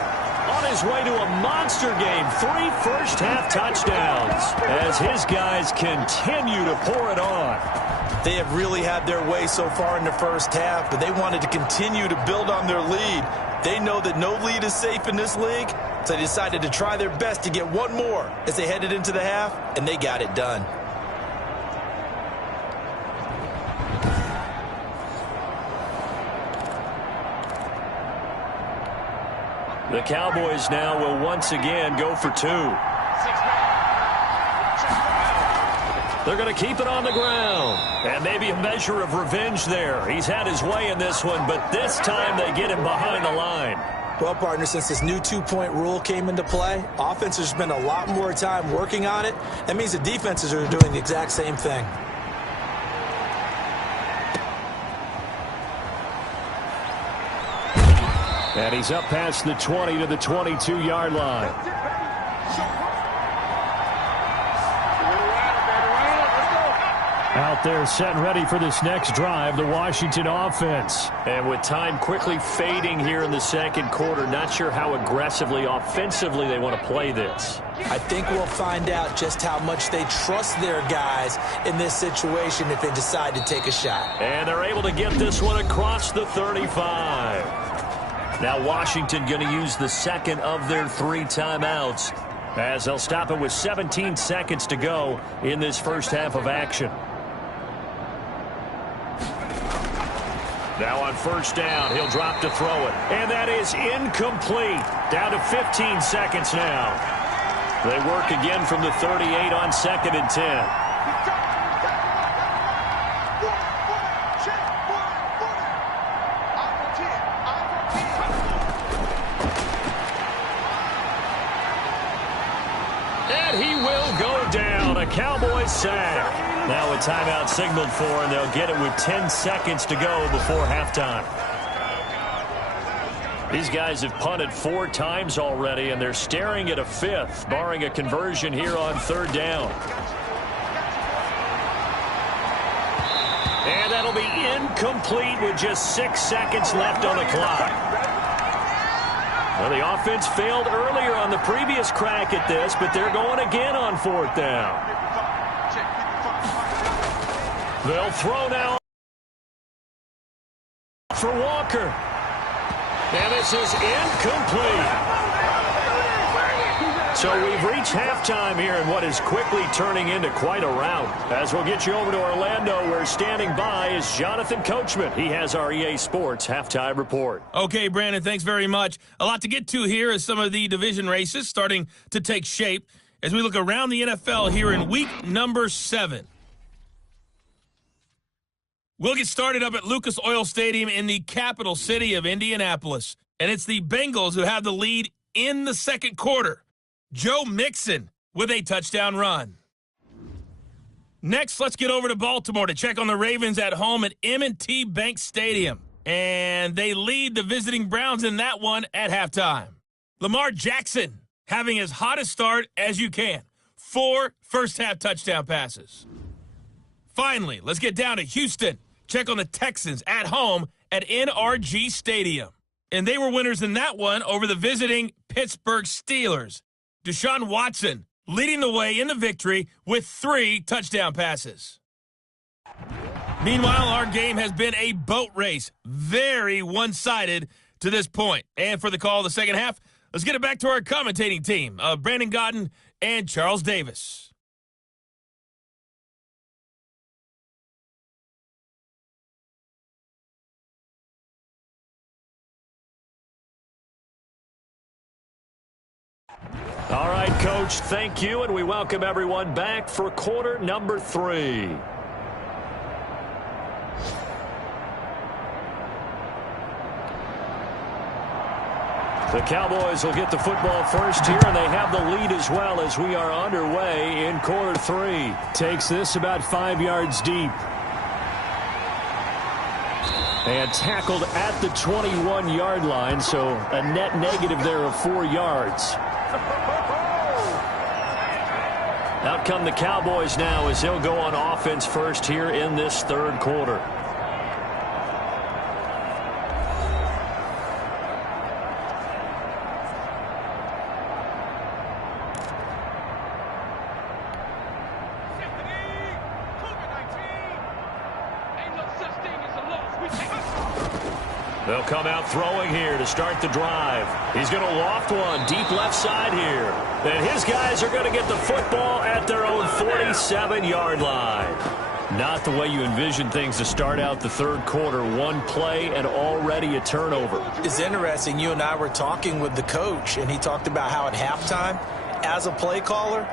on his way to a monster game. 3 first-half touchdowns as his guys continue to pour it on. They have really had their way so far in the first half, but they wanted to continue to build on their lead. They know that no lead is safe in this league, so they decided to try their best to get one more as they headed into the half, and they got it done. The Cowboys now will once again go for 2. They're going to keep it on the ground. And maybe a measure of revenge there. He's had his way in this one, but this time they get him behind the line. Well, partner, since this new 2-point rule came into play, offenses spend a lot more time working on it. That means the defenses are doing the exact same thing. And he's up past the 20 to the 22-yard line. Out there set and ready for this next drive, the Washington offense. And with time quickly fading here in the second quarter, not sure how aggressively, offensively they want to play this. I think we'll find out just how much they trust their guys in this situation if they decide to take a shot. And they're able to get this one across the 35. Now Washington going to use the second of their 3 timeouts, as they'll stop it with 17 seconds to go in this first half of action. Now on first down, he'll drop to throw it. And that is incomplete. Down to 15 seconds now. They work again from the 38 on second and 10. And he will go down. A Cowboys sack. Now a timeout signaled for, and they'll get it with 10 seconds to go before halftime. These guys have punted 4 times already, and they're staring at a 5th, barring a conversion here on 3rd down. And that'll be incomplete with just 6 seconds left on the clock. Well, the offense failed earlier on the previous crack at this, but they're going again on 4th down. They'll throw now for Walker. And this is incomplete. So we've reached halftime here in what is quickly turning into quite a rout. As we'll get you over to Orlando, where standing by is Jonathan Coachman. He has our EA Sports halftime report. Okay, Brandon, thanks very much. A lot to get to here as some of the division races starting to take shape as we look around the NFL here in week number 7. We'll get started up at Lucas Oil Stadium in the capital city of Indianapolis. And it's the Bengals who have the lead in the second quarter. Joe Mixon with a touchdown run. Next, let's get over to Baltimore to check on the Ravens at home at M&T Bank Stadium. And they lead the visiting Browns in that one at halftime. Lamar Jackson having his hottest start as you can. 4 first-half touchdown passes. Finally, let's get down to Houston. Check on the Texans at home at NRG Stadium. And they were winners in that one over the visiting Pittsburgh Steelers. Deshaun Watson leading the way in the victory with 3 touchdown passes. Meanwhile, our game has been a boat race. Very one-sided to this point. And for the call of the second half, let's get it back to our commentating team of Brandon Godden and Charles Davis. All right, Coach, thank you, and we welcome everyone back for quarter number 3. The Cowboys will get the football first here, and they have the lead as well as we are underway in quarter 3. Takes this about 5 yards deep. And tackled at the 21-yard line, so a net negative there of 4 yards. Out come the Cowboys now as they'll go on offense first here in this third quarter. They'll come out throwing here to start the drive. He's going to loft one deep left side here. And his guys are going to get the football at their own 47-yard line. Not the way you envision things to start out the third quarter. One play and already a turnover. It's interesting. You and I were talking with the coach, and he talked about how at halftime, as a play caller,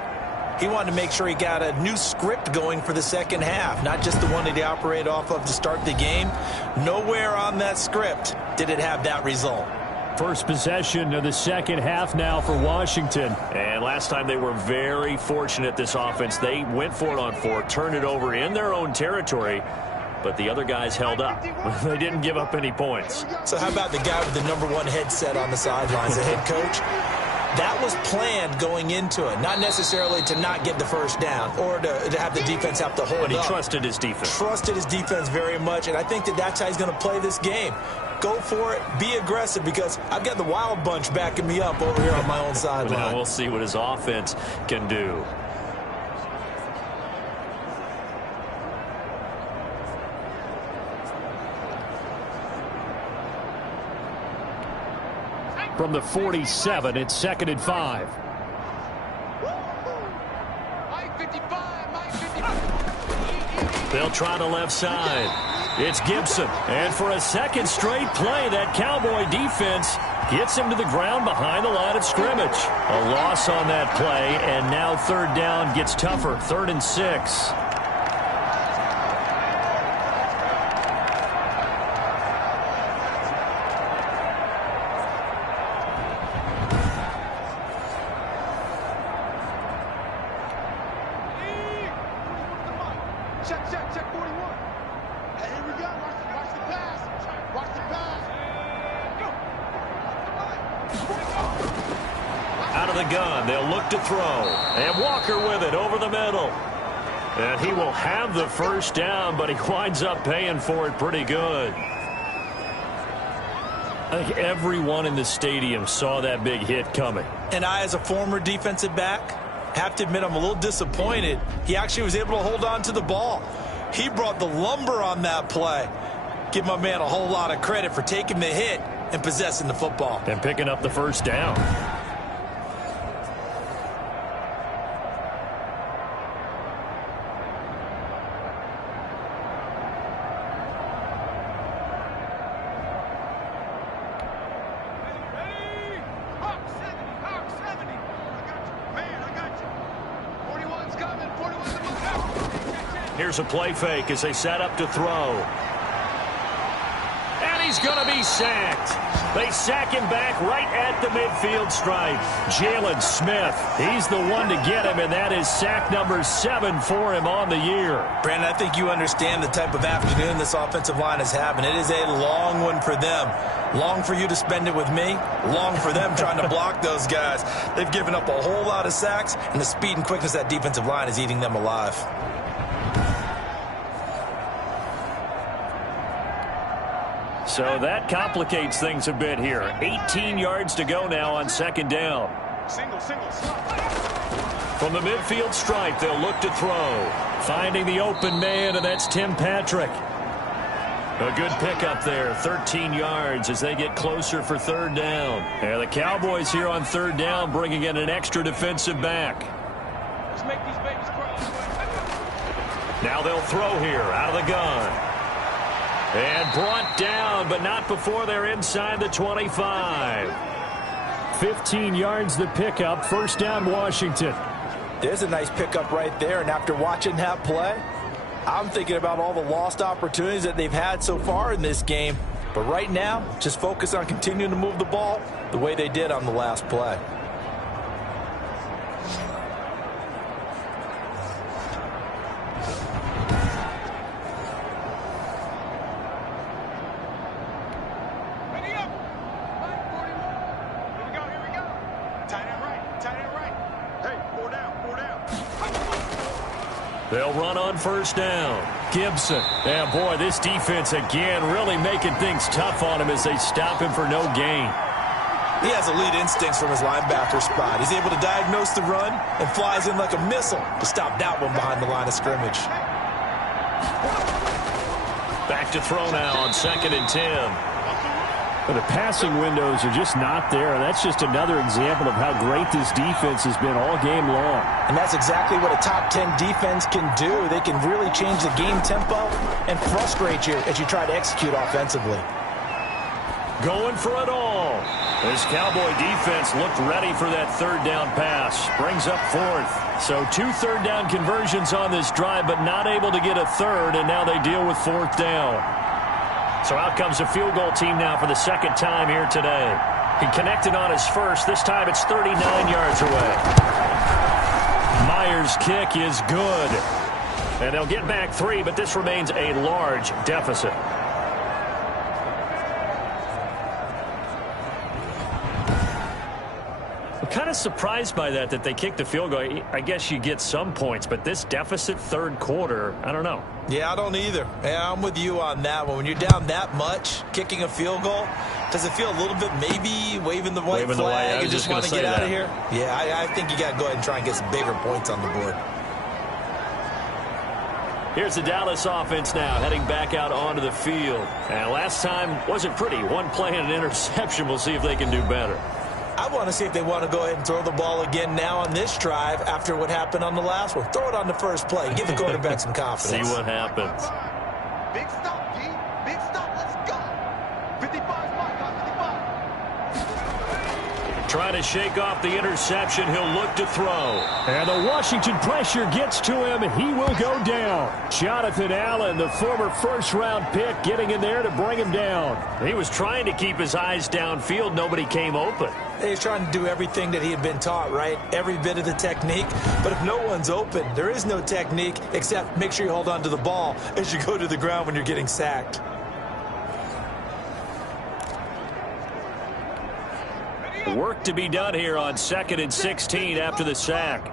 he wanted to make sure he got a new script going for the second half, not just the one that he operated off of to start the game. Nowhere on that script did it have that result. First possession of the second half now for Washington. And last time they were very fortunate, this offense. They went for it on 4, turned it over in their own territory, but the other guys held up. They didn't give up any points. So how about the guy with the #1 headset on the sidelines, the head coach? That was planned going into it, not necessarily to not get the first down or to have the defense have to hold up. But he trusted his defense. Trusted his defense very much, and I think that that's how he's going to play this game. Go for it, be aggressive, because I've got the Wild Bunch backing me up over here on my own sideline. Now we'll see what his offense can do. From the 47, it's 2nd and 5. They'll try the left side. It's Gibson. And for a second straight play, that Cowboy defense gets him to the ground behind the line of scrimmage. A loss on that play, and now third down gets tougher. 3rd and 6. Check 41. Hey, here we go. Watch the pass. Watch the pass. Go. of the gun. They'll look to throw. And Walker with it over the middle. And he will have the first down, but he winds up paying for it pretty good. I think everyone in the stadium saw that big hit coming. And I, as a former defensive back, have to admit I'm a little disappointed. He actually was able to hold on to the ball. He brought the lumber on that play. Give my man a whole lot of credit for taking the hit and possessing the football. And picking up the first down. Here's a play fake as they set up to throw. And he's going to be sacked. They sack him back right at the midfield stripe. Jalen Smith, he's the one to get him, and that is sack number 7 for him on the year. Brandon, I think you understand the type of afternoon this offensive line is having. It is a long one for them. Long for you to spend it with me. Long for them trying to block those guys. They've given up a whole lot of sacks, and the speed and quickness of that defensive line is eating them alive. So that complicates things a bit here. 18 yards to go now on second down. From the midfield stripe, they'll look to throw. Finding the open man, and that's Tim Patrick. A good pickup there, 13 yards as they get closer for third down. And the Cowboys here on third down bringing in an extra defensive back. Let's make these babies cry. Now they'll throw here out of the gun. And brought down, but not before they're inside the 25. 15 yards the pickup. First down, Washington. There's a nice pickup right there, and after watching that play, I'm thinking about all the lost opportunities that they've had so far in this game. But right now, just focus on continuing to move the ball the way they did on the last play. They'll run on first down. Gibson. And boy, this defense again really making things tough on him as they stop him for no gain. He has elite instincts from his linebacker spot. He's able to diagnose the run and flies in like a missile to stop that one behind the line of scrimmage. Back to throw now on 2nd and 10. But the passing windows are just not there. That's just another example of how great this defense has been all game long. And that's exactly what a top 10 defense can do. They can really change the game tempo and frustrate you as you try to execute offensively. Going for it all. This Cowboy defense looked ready for that third down pass. Brings up 4th. So 2 third down conversions on this drive, but not able to get a third, and now they deal with 4th down. So out comes a field goal team now for the second time here today. He connected on his first. This time it's 39 yards away. Myers' kick is good. And they'll get back 3, but this remains a large deficit. I'm kind of surprised by that they kicked the field goal. I guess you get some points, but this deficit third quarter, I don't know. Yeah, I don't either. Yeah, I'm with you on that one. When you're down that much, kicking a field goal, does it feel a little bit maybe waving the white flag and just want to get out of here? Yeah, I think you got to go ahead and try and get some bigger points on the board. Here's the Dallas offense now heading back out onto the field. And last time wasn't pretty. One play and an interception. We'll see if they can do better. I want to see if they want to go ahead and throw the ball again now on this drive after what happened on the last one. Throw it on the first play. Give the quarterback some confidence. See what happens. Big stop, G. Big stop. Let's go. 55 spot, 55. Trying to shake off the interception. He'll look to throw. And the Washington pressure gets to him. He will go down. Jonathan Allen, the former first-round pick, getting in there to bring him down. He was trying to keep his eyes downfield. Nobody came open. He's trying to do everything that he had been taught, right? Every bit of the technique. But if no one's open, there is no technique except make sure you hold on to the ball as you go to the ground when you're getting sacked. Work to be done here on 2nd and 16 after the sack.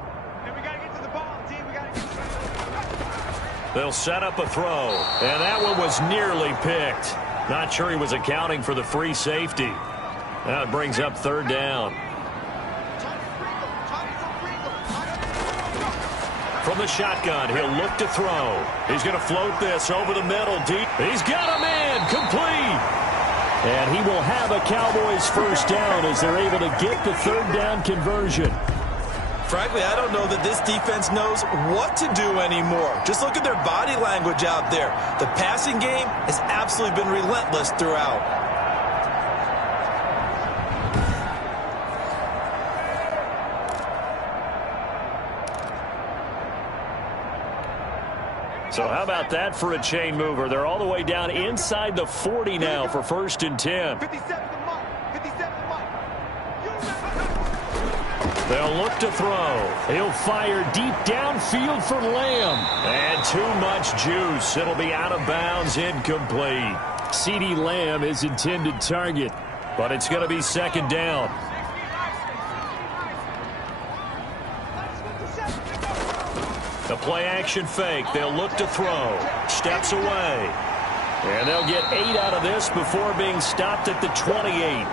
They'll set up a throw, and that one was nearly picked. Not sure he was accounting for the free safety. That brings up 3rd down. From the shotgun, he'll look to throw. He's going to float this over the middle deep. He's got a man complete. And he will have a Cowboys 1st down as they're able to get the 3rd down conversion. Frankly, I don't know that this defense knows what to do anymore. Just look at their body language out there. The passing game has absolutely been relentless throughout. So how about that for a chain mover? They're all the way down inside the 40 now for 1st and 10. 57 to Mike. 57 to Mike. They'll look to throw. He'll fire deep downfield for Lamb. And too much juice. It'll be out of bounds, incomplete. CeeDee Lamb is intended target. But it's going to be 2nd down. The play action fake. They'll look to throw. Steps away. And they'll get 8 out of this before being stopped at the 28.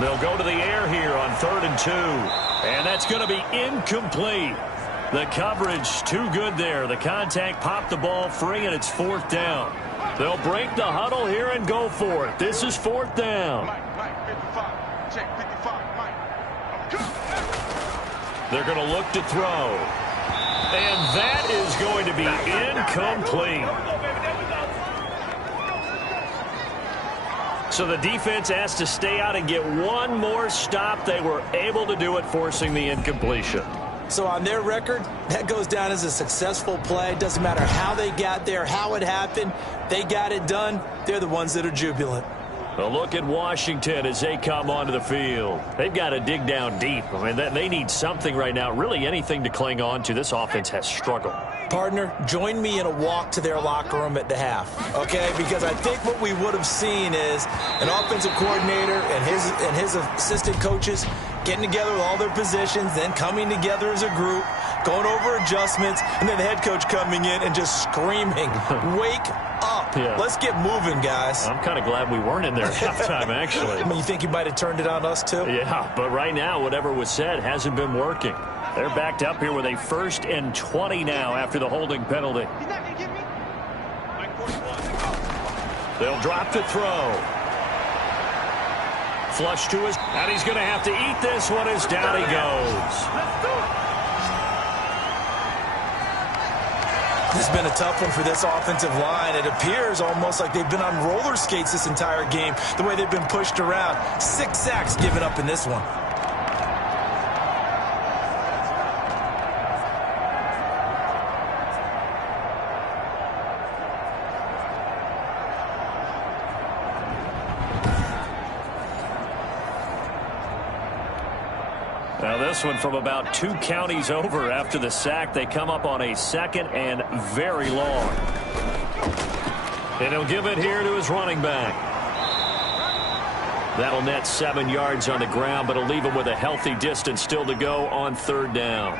They'll go to the air here on 3rd and 2. And that's going to be incomplete. The coverage too good there. The contact popped the ball free, and it's 4th down. They'll break the huddle here and go for it. This is 4th down. Mike, 55. Check 55. Mike. They're going to look to throw. And that is going to be incomplete. So the defense has to stay out and get one more stop. They were able to do it, forcing the incompletion. So on their record, that goes down as a successful play. Doesn't matter how they got there, how it happened. They got it done. They're the ones that are jubilant. A look at Washington as they come onto the field. They've got to dig down deep. I mean, they need something right now, really anything to cling on to. This offense has struggled. Partner, join me in a walk to their locker room at the half, okay? Because I think what we would have seen is an offensive coordinator and his assistant coaches getting together with all their positions, then coming together as a group, going over adjustments, and then the head coach coming in and just screaming, wake up. Yeah. Let's get moving, guys. I'm kind of glad we weren't in there at halftime, actually. I mean, you think you might have turned it on us, too? Yeah, but right now, whatever was said hasn't been working. They're backed up here with a 1st and 20 now after the holding penalty. He's not going to get me. Mike 41. They'll drop to throw. Flush to his, and he's going to have to eat this one as down he goes. This has been a tough one for this offensive line. It appears almost like they've been on roller skates this entire game, the way they've been pushed around. 6 sacks given up in this one. Now this one from about 2 counties over after the sack. They come up on a 2nd and very long. And he'll give it here to his running back. That'll net 7 yards on the ground, but it'll leave him with a healthy distance still to go on 3rd down.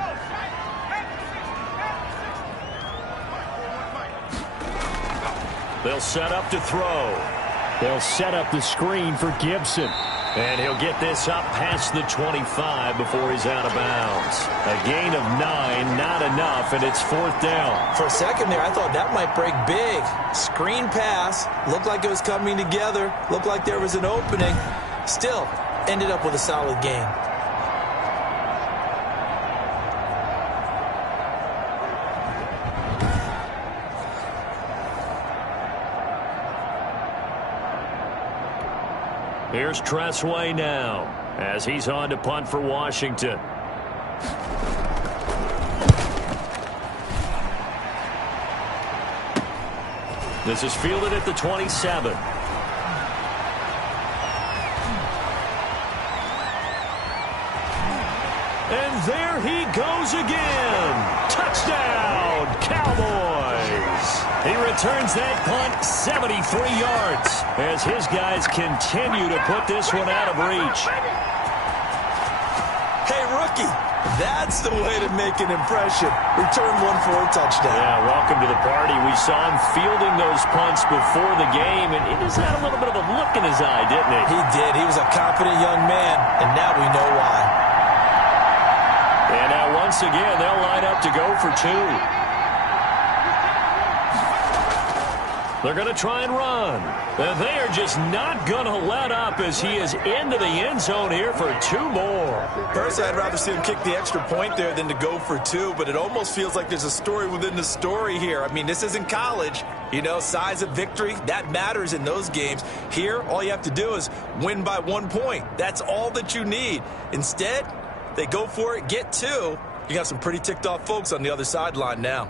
They'll set up to throw. They'll set up the screen for Gibson. And he'll get this up past the 25 before he's out of bounds. A gain of 9, not enough, and it's 4th down. For a second there, I thought that might break big. Screen pass. Looked like it was coming together. Looked like there was an opening. Still, ended up with a solid gain. Here's Tressway now as he's on to punt for Washington. This is fielded at the 27. And there he goes again. Touchdown, Cowboys. He returns that punt 73 yards as his guys continue to put this one out of reach. Hey, rookie, that's the way to make an impression. Return one for a touchdown. Yeah, welcome to the party. We saw him fielding those punts before the game, and he just had a little bit of a look in his eye, didn't he? He did. He was a confident young man, and now we know why. And now once again, they'll line up to go for two. They're going to try and run. And they are just not going to let up as he is into the end zone here for two more. Personally, I'd rather see him kick the extra point there than to go for two, but it almost feels like there's a story within the story here. I mean, this isn't college. You know, size of victory, that matters in those games. Here, all you have to do is win by 1 point. That's all that you need. Instead, they go for it, get two. You got some pretty ticked off folks on the other sideline now.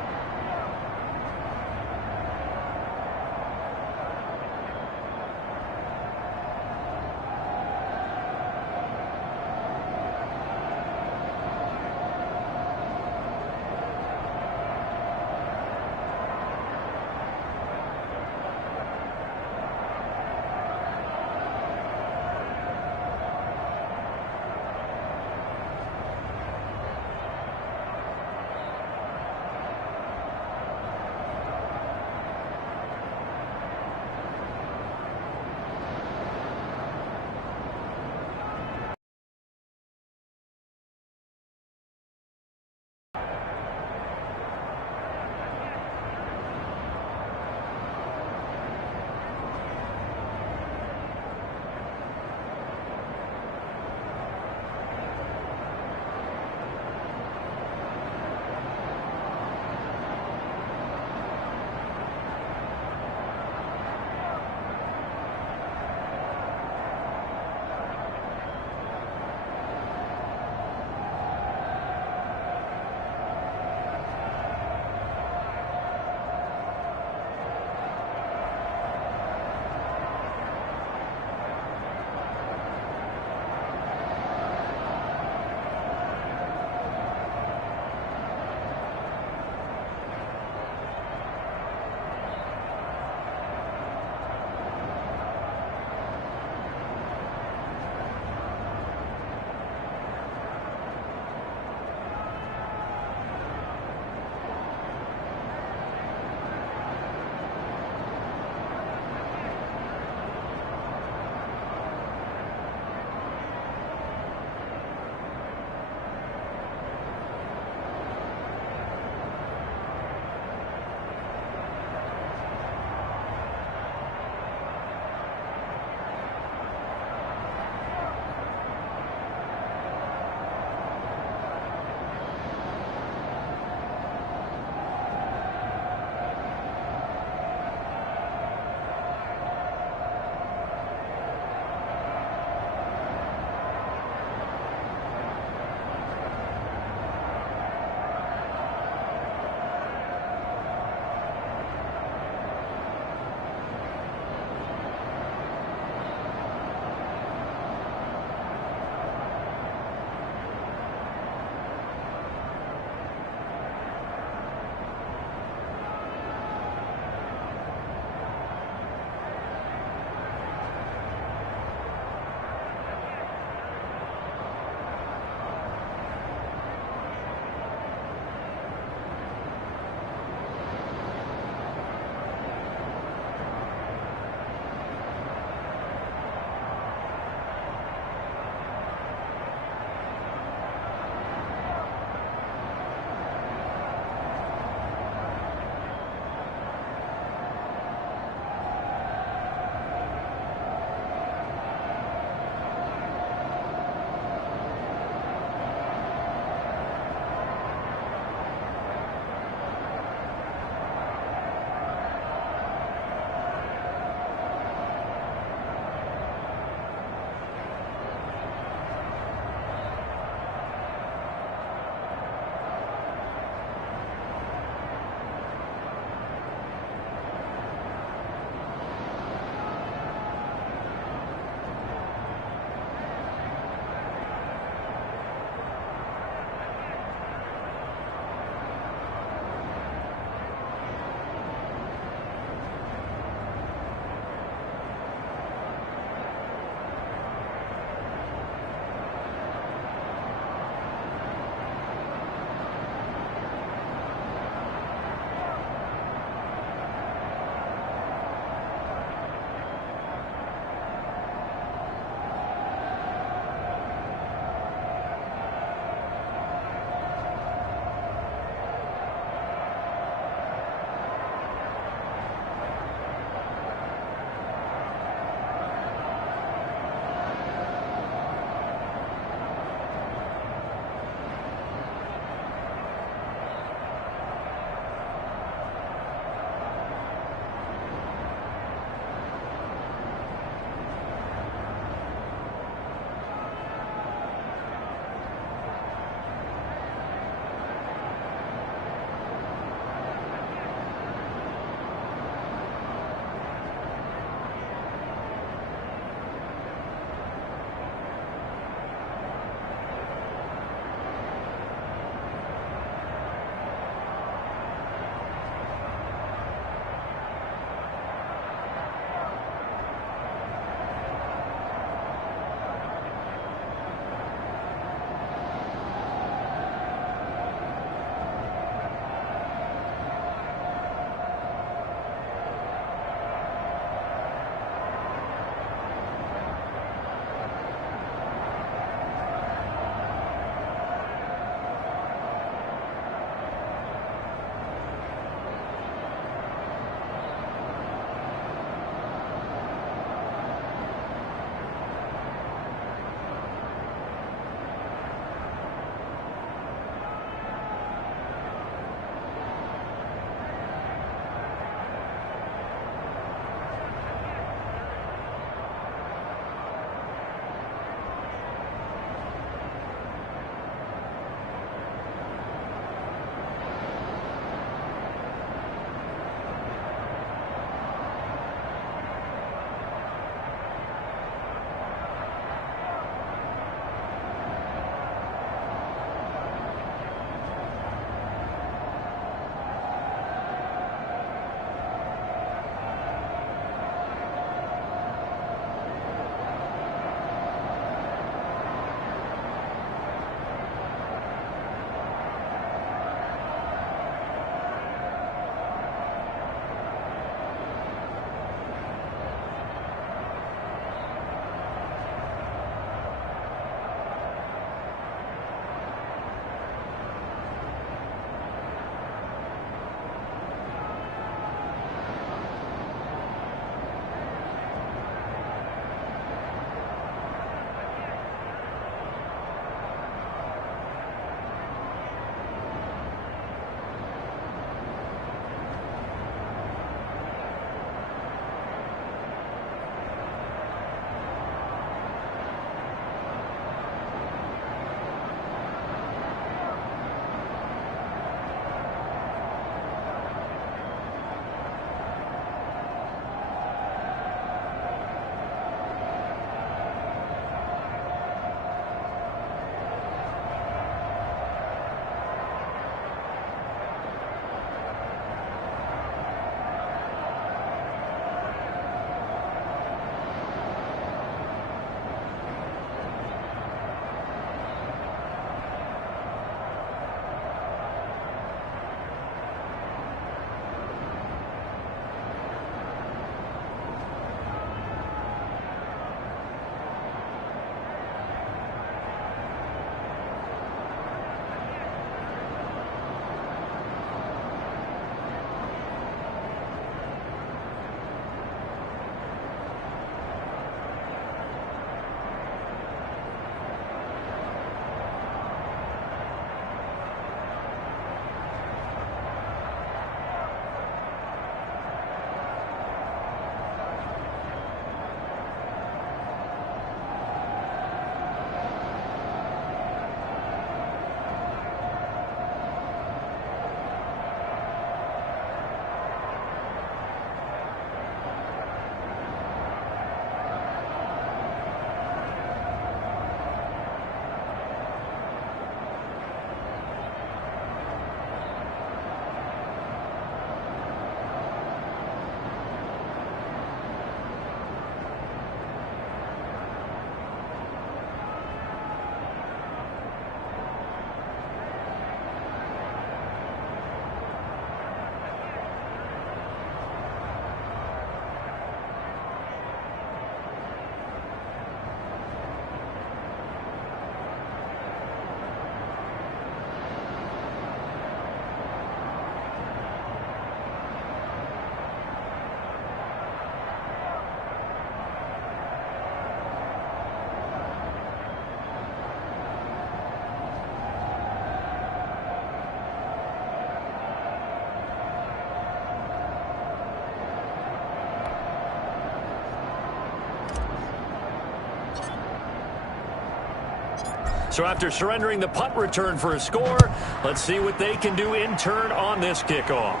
So after surrendering the punt return for a score, let's see what they can do in turn on this kickoff.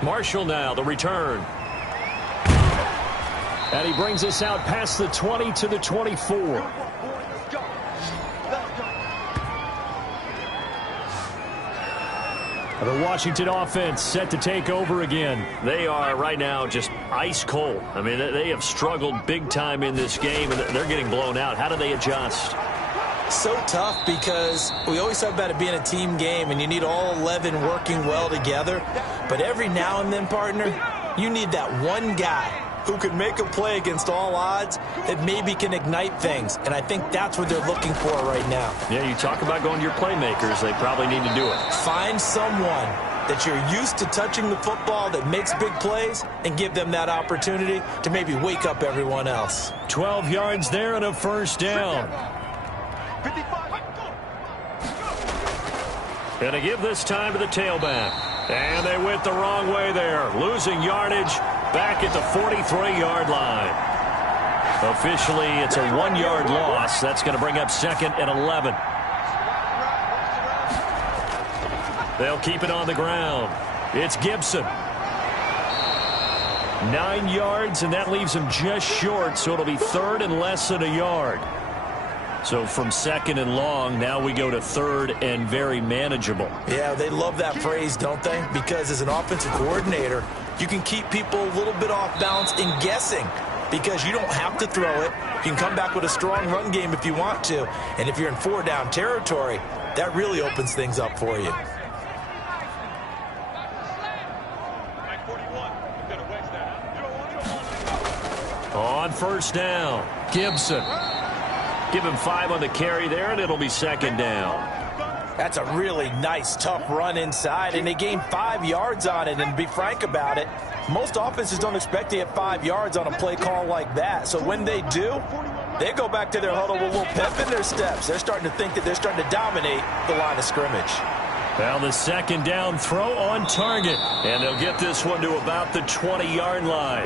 Marshall now, the return. And he brings us out past the 20 to the 24. The Washington offense set to take over again. They are right now just ice cold. I mean, they have struggled big time in this game, and they're getting blown out. How do they adjust? So tough because we always talk about it being a team game, and you need all 11 working well together. But every now and then, partner, you need that one guy who can make a play against all odds that maybe can ignite things. And I think that's what they're looking for right now. Yeah, you talk about going to your playmakers. They probably need to do it. Find someone that you're used to touching the football that makes big plays and give them that opportunity to maybe wake up everyone else. 12 yards there and a first down. Going to give this time to the tailback. And they went the wrong way there, losing yardage back at the 43-yard line. Officially, it's a 1-yard loss. That's going to bring up 2nd and 11. They'll keep it on the ground. It's Gibson. 9 yards, and that leaves him just short, so it'll be 3rd and less than a yard. So from 2nd and long, now we go to 3rd and very manageable. Yeah, they love that phrase, don't they? Because as an offensive coordinator, you can keep people a little bit off balance and guessing because you don't have to throw it. You can come back with a strong run game if you want to. And if you're in 4-down territory, that really opens things up for you. On first down, Gibson. Give him 5 on the carry there, and it'll be 2nd down. That's a really nice, tough run inside, and they gained 5 yards on it. And to be frank about it, most offenses don't expect to get 5 yards on a play call like that. So when they do, they go back to their huddle with a little pep in their steps. They're starting to think that they're starting to dominate the line of scrimmage. Well, the 2nd down throw on target, and they'll get this one to about the 20-yard line.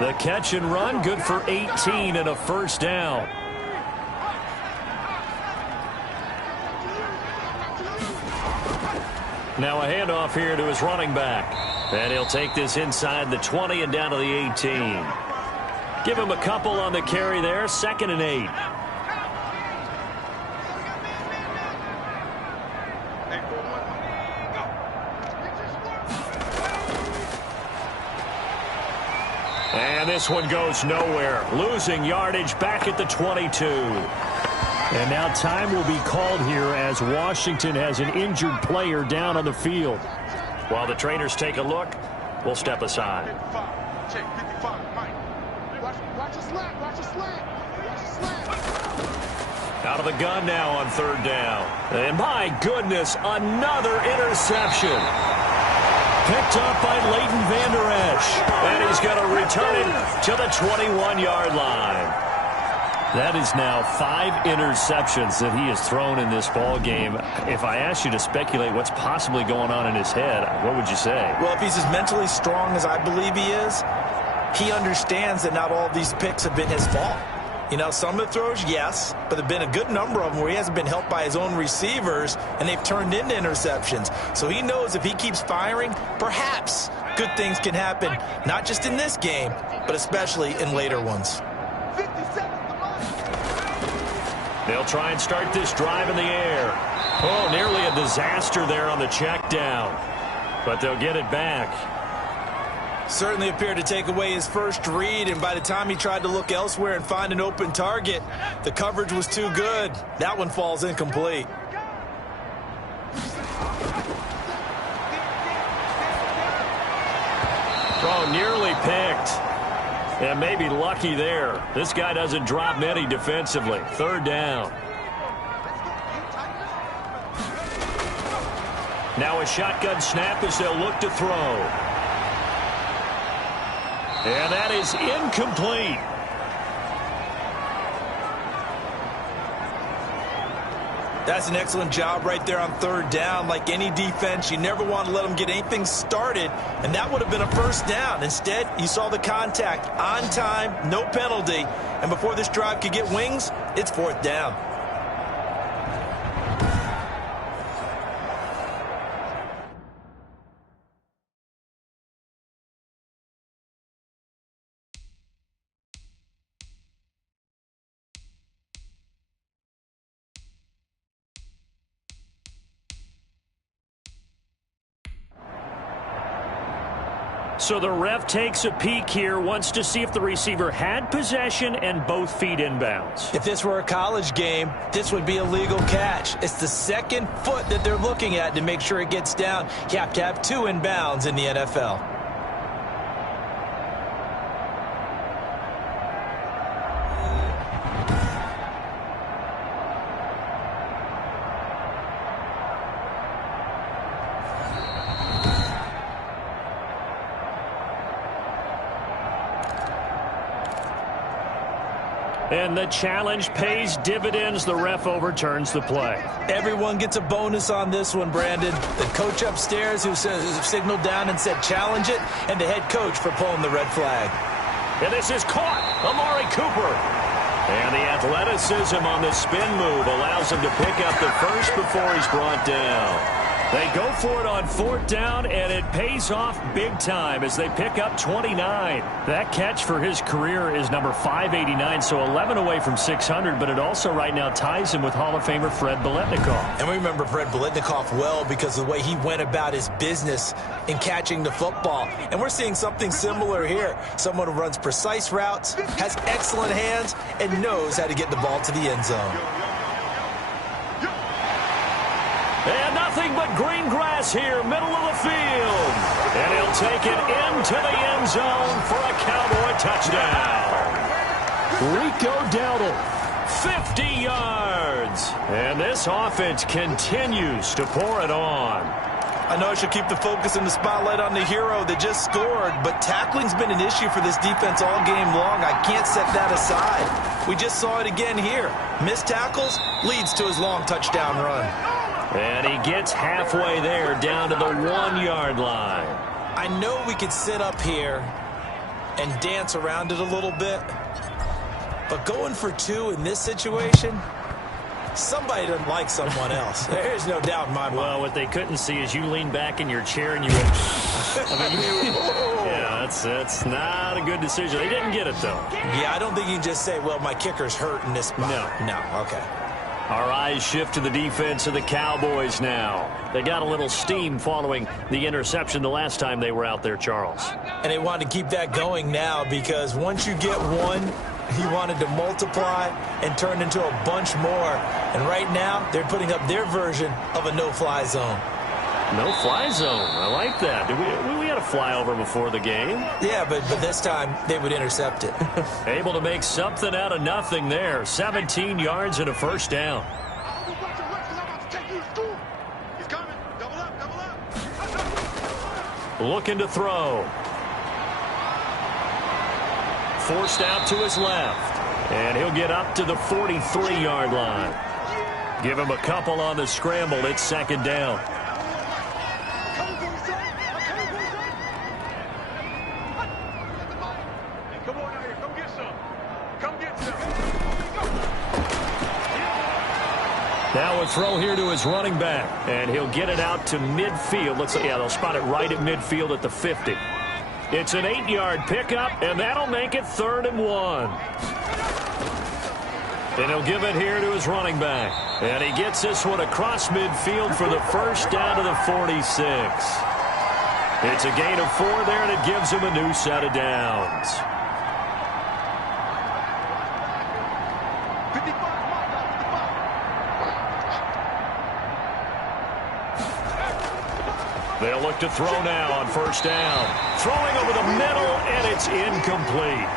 The catch and run, good for 18 and a first down. Now a handoff here to his running back. And he'll take this inside the 20 and down to the 18. Give him a couple on the carry there. 2nd and 8. And this one goes nowhere. Losing yardage back at the 22. And now time will be called here as Washington has an injured player down on the field. While the trainers take a look, we'll step aside. Out of the gun now on 3rd down. And my goodness, another interception. Picked up by Leighton Vander Esch. And he's going to return it to the 21-yard line. That is now 5 interceptions that he has thrown in this ball game. If I asked you to speculate what's possibly going on in his head, what would you say? Well, if he's as mentally strong as I believe he is, he understands that not all of these picks have been his fault. You know, some of the throws, yes, but there have been a good number of them where he hasn't been helped by his own receivers, and they've turned into interceptions. So he knows if he keeps firing, perhaps good things can happen, not just in this game, but especially in later ones. They'll try and start this drive in the air. Oh, nearly a disaster there on the check down. But they'll get it back. Certainly appeared to take away his first read, and by the time he tried to look elsewhere and find an open target, the coverage was too good. That one falls incomplete. Oh, nearly picked. And maybe lucky there. This guy doesn't drop many defensively. 3rd down. Now a shotgun snap as they'll look to throw. And that is incomplete. That's an excellent job right there on 3rd down. Like any defense, you never want to let them get anything started, and that would have been a first down. Instead, you saw the contact on time, no penalty, and before this drive could get wings, it's 4th down. So the ref takes a peek here, wants to see if the receiver had possession and both feet inbounds. If this were a college game, this would be a legal catch. It's the second foot that they're looking at to make sure it gets down. You have to have 2 inbounds in the NFL. And the challenge pays dividends. The ref overturns the play. Everyone gets a bonus on this one, Brandon. The coach upstairs who signaled down and said challenge it, and the head coach for pulling the red flag. And this is caught. Amari Cooper. And the athleticism on the spin move allows him to pick up the first before he's brought down. They go for it on 4th down, and it pays off big time as they pick up 29. That catch for his career is number 589, so 11 away from 600, but it also right now ties him with Hall of Famer Fred Biletnikoff. And we remember Fred Biletnikoff well because of the way he went about his business in catching the football. And we're seeing something similar here. Someone who runs precise routes, has excellent hands, and knows how to get the ball to the end zone. And nothing but green grass here, middle of the field. And he'll take it into the end zone for a Cowboy touchdown. Rico Dowdle. 50 yards. And this offense continues to pour it on. I know I should keep the focus and the spotlight on the hero that just scored, but tackling's been an issue for this defense all game long. I can't set that aside. We just saw it again here. Missed tackles leads to his long touchdown run. And he gets halfway there, down to the 1-yard line. I know we could sit up here and dance around it a little bit, but going for 2 in this situation, somebody doesn't like someone else. There's no doubt in my mind. Well, what they couldn't see is you lean back in your chair and you went, yeah, that's not a good decision. They didn't get it, though. Yeah, I don't think you can just say, well, my kicker's hurt in this spot. No, okay. Our eyes shift to the defense of the Cowboys now. They got a little steam following the interception the last time they were out there, Charles. And they want to keep that going now because once you get one, he wanted to multiply and turn into a bunch more. And right now, they're putting up their version of a no-fly zone. No-fly zone. I like that. We had a flyover before the game. Yeah, but this time they would intercept it. Able to make something out of nothing there. 17 yards and a first down. Looking to throw. Forced out to his left. And he'll get up to the 43-yard line. Give him a couple on the scramble. It's 2nd down. Now a throw here to his running back, and he'll get it out to midfield. Looks like, yeah, they'll spot it right at midfield at the 50. It's an 8-yard pickup, and that'll make it 3rd and 1. And he'll give it here to his running back. And he gets this one across midfield for the first down to the 46. It's a gain of 4 there, and it gives him a new set of downs. They'll look to throw now on 1st down. Throwing over the middle, and it's incomplete.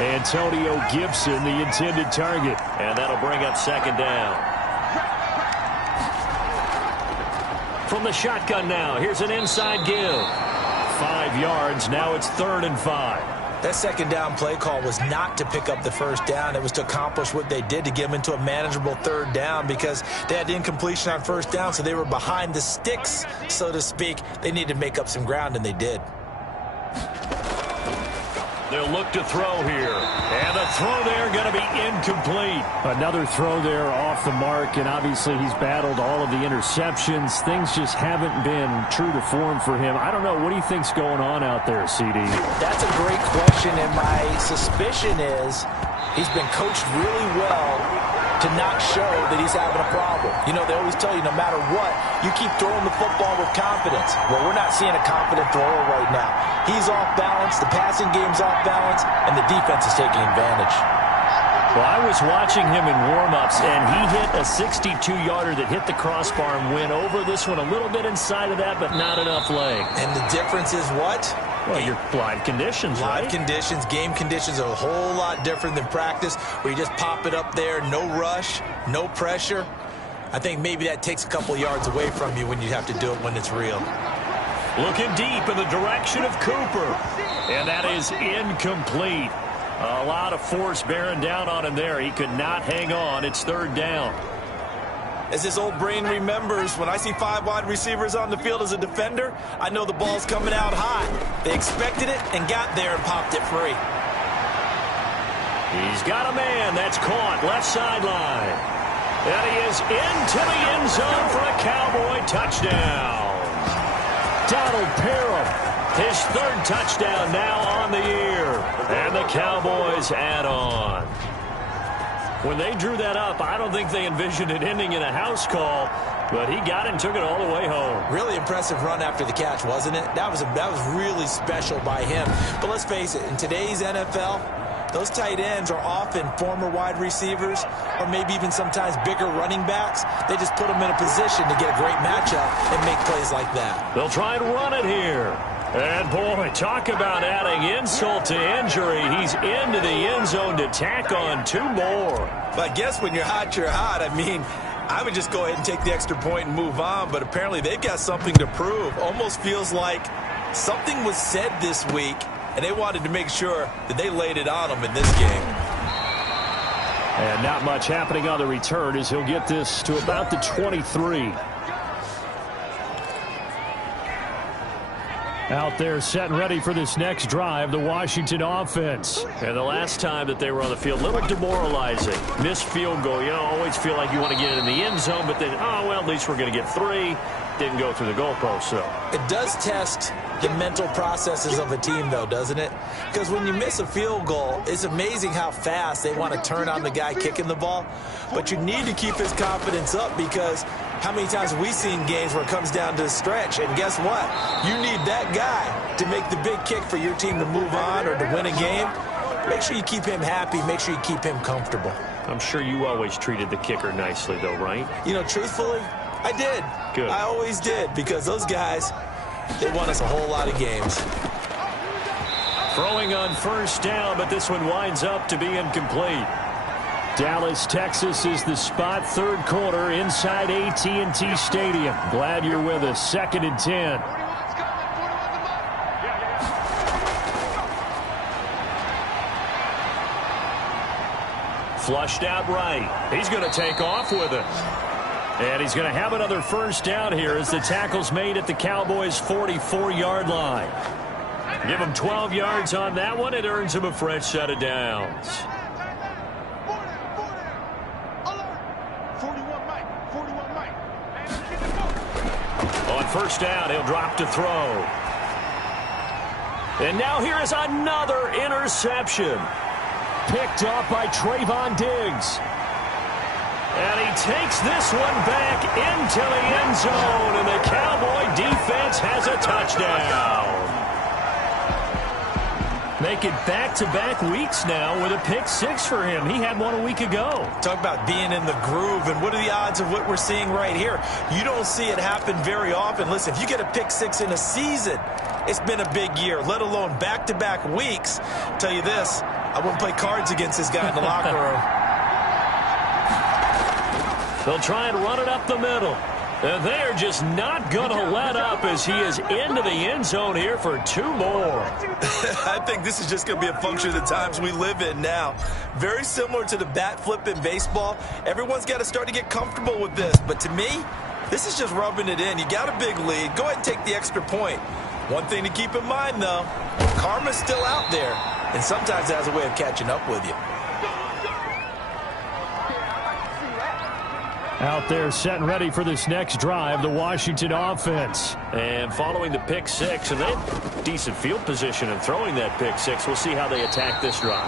Antonio Gibson, the intended target. And that'll bring up 2nd down. From the shotgun now, here's an inside give. 5 yards, now it's 3rd and 5. That 2nd down play call was not to pick up the 1st down. It was to accomplish what they did to get them into a manageable 3rd down because they had incompletion on 1st down, so they were behind the sticks, so to speak. They needed to make up some ground, and they did. They'll look to throw here. And the throw there going to be incomplete. Another throw there off the mark, and obviously he's battled all of the interceptions. Things just haven't been true to form for him. I don't know. What do you think's going on out there, CD? That's a great question, and my suspicion is he's been coached really well to not show that he's having a problem. You know, they always tell you no matter what, you keep throwing the football with confidence. Well, we're not seeing a confident thrower right now. He's off balance, the passing game's off balance, and the defense is taking advantage. Well, I was watching him in warm-ups, and he hit a 62-yarder that hit the crossbar and went over. This one a little bit inside of that, but not enough leg. And the difference is what? Well, your live conditions, right? Live conditions, game conditions are a whole lot different than practice, where you just pop it up there, no rush, no pressure. I think maybe that takes a couple yards away from you when you have to do it when it's real. Looking deep in the direction of Cooper, and that is incomplete. A lot of force bearing down on him there. He could not hang on. It's third down. As his old brain remembers, when I see 5 wide receivers on the field as a defender, I know the ball's coming out hot. They expected it and got there and popped it free. He's got a man that's caught left sideline. And he is into the end zone for a Cowboy touchdown. Donald Parham, his third touchdown now on the year. And the Cowboys add on. When they drew that up, I don't think they envisioned it ending in a house call, but he got it and took it all the way home. Really impressive run after the catch, wasn't it? That was really special by him. But let's face it, in today's NFL, those tight ends are often former wide receivers or maybe even sometimes bigger running backs. They just put them in a position to get a great matchup and make plays like that. They'll try and run it here. And, boy, talk about adding insult to injury. He's into the end zone to tack on 2 more. But I guess when you're hot, you're hot. I mean, I would just go ahead and take the extra point and move on, but apparently they've got something to prove. Almost feels like something was said this week, and they wanted to make sure that they laid it on them in this game. And not much happening on the return as he'll get this to about the 23. Out there set and ready for this next drive, the Washington offense. And the last time that they were on the field, a little demoralizing. Missed field goal. You always feel like you want to get it in the end zone, but then, oh, well, at least we're going to get 3. Didn't go through the goalpost, so. It does test the mental processes of a team, though, doesn't it? Because when you miss a field goal, it's amazing how fast they want to turn on the guy kicking the ball. But you need to keep his confidence up, because how many times have we seen games where it comes down to the stretch? And guess what? You need that guy to make the big kick for your team to move on or to win a game. Make sure you keep him happy. Make sure you keep him comfortable. I'm sure you always treated the kicker nicely, though, right? You know, truthfully, I did. Good. I always did, because those guys, they won us a whole lot of games. Throwing on first down, but this one winds up to be incomplete. Dallas, Texas is the spot, third quarter inside AT&T Stadium. Glad you're with us. 2nd and 10. Flushed out right. He's going to take off with it. And he's going to have another first down here as the tackle's made at the Cowboys' 44-yard line. Give him 12 yards on that one. It earns him a fresh set of downs. On first down, he'll drop to throw. And now here is another interception. Picked off by Trayvon Diggs. And he takes this one back into the end zone, and the Cowboy defense has a touchdown. Make it back-to-back weeks now with a pick 6 for him. He had one a week ago. Talk about being in the groove, and what are the odds of what we're seeing right here? You don't see it happen very often. Listen, if you get a pick 6 in a season, it's been a big year, let alone back-to-back weeks. I'll tell you this, I wouldn't play cards against this guy in the locker room. They'll try and run it up the middle. And they're just not going to let up as he is into the end zone here for 2 more. I think this is just going to be a function of the times we live in now. Very similar to the bat flip in baseball. Everyone's got to start to get comfortable with this. But to me, this is just rubbing it in. You got a big lead. Go ahead and take the extra point. One thing to keep in mind, though, karma's still out there. And sometimes it has a way of catching up with you. Out there set and ready for this next drive, the Washington offense. And following the pick 6, and they have decent field position in throwing that pick 6. We'll see how they attack this drive.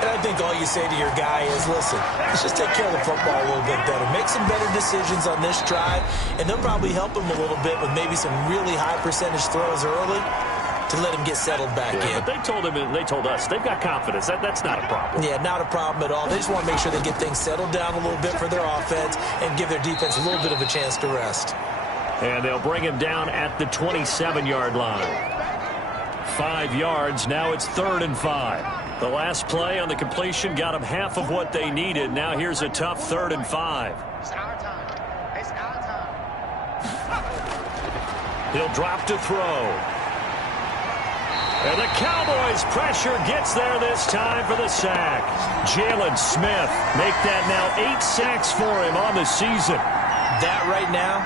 And I think all you say to your guy is, listen, let's just take care of the football a little bit better. Make some better decisions on this drive, and they'll probably help him a little bit with maybe some really high percentage throws early to let him get settled back in. But they told him, and they told us, they've got confidence. That's not a problem. Yeah, not a problem at all. They just want to make sure they get things settled down a little bit for their offense and give their defense a little bit of a chance to rest. And they'll bring him down at the 27-yard line. 5 yards. Now it's 3rd and 5. The last play on the completion got them half of what they needed. Now here's a tough 3rd and 5. It's our time. It's our time. He'll drop to throw. And the Cowboys pressure gets there this time for the sack. Jalen Smith make that now 8 sacks for him on the season. That right now,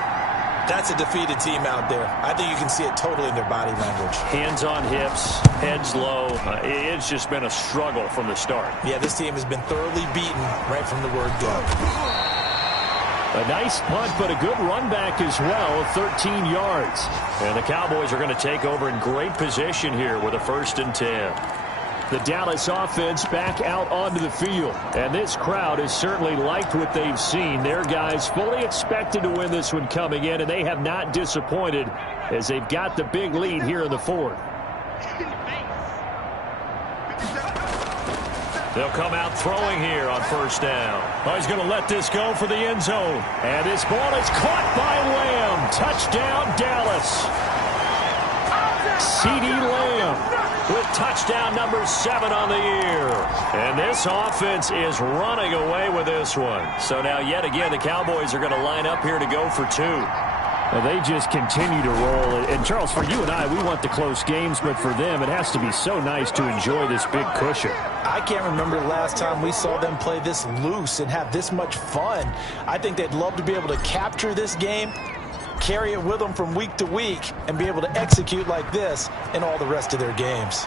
that's a defeated team out there. I think you can see it totally in their body language. Hands on hips, heads low. It's just been a struggle from the start. Yeah, this team has been thoroughly beaten right from the word go. A nice punt, but a good run back as well, 13 yards. And the Cowboys are going to take over in great position here with a 1st and 10. The Dallas offense back out onto the field. And this crowd has certainly liked what they've seen. Their guys fully expected to win this one coming in, and they have not disappointed as they've got the big lead here in the 4th. They'll come out throwing here on 1st down. Oh, he's going to let this go for the end zone. And this ball is caught by Lamb. Touchdown, Dallas. CeeDee Lamb with touchdown number 7 on the year. And this offense is running away with this one. So now yet again the Cowboys are going to line up here to go for 2. Well, they just continue to roll. And, Charles, for you and I, we want the close games, but for them, it has to be so nice to enjoy this big cushion. I can't remember the last time we saw them play this loose and have this much fun. I think they'd love to be able to capture this game, carry it with them from week to week, and be able to execute like this in all the rest of their games.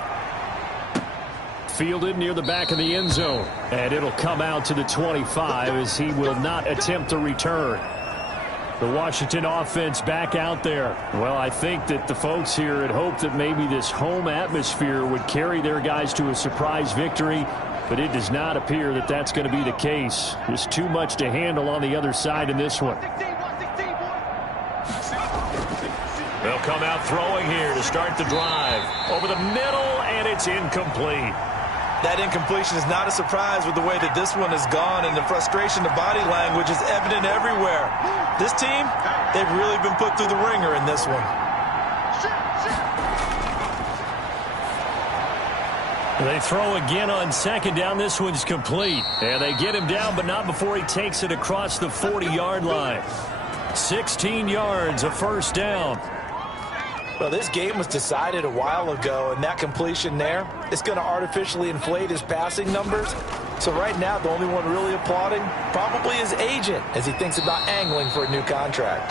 Fielded near the back of the end zone. And it'll come out to the 25 as he will not attempt to return. The Washington offense back out there. Well, I think that the folks here had hoped that maybe this home atmosphere would carry their guys to a surprise victory, but it does not appear that that's going to be the case. Just too much to handle on the other side in this one. They'll come out throwing here to start the drive. Over the middle, and it's incomplete. That incompletion is not a surprise with the way that this one has gone, and the frustration, the body language is evident everywhere. This team, they've really been put through the ringer in this one. They throw again on 2nd down. This one's complete. And they get him down, but not before he takes it across the 40-yard line. 16 yards, a 1st down. Well, this game was decided a while ago, and that completion there, it's going to artificially inflate his passing numbers. So right now, the only one really applauding probably his agent as he thinks about angling for a new contract.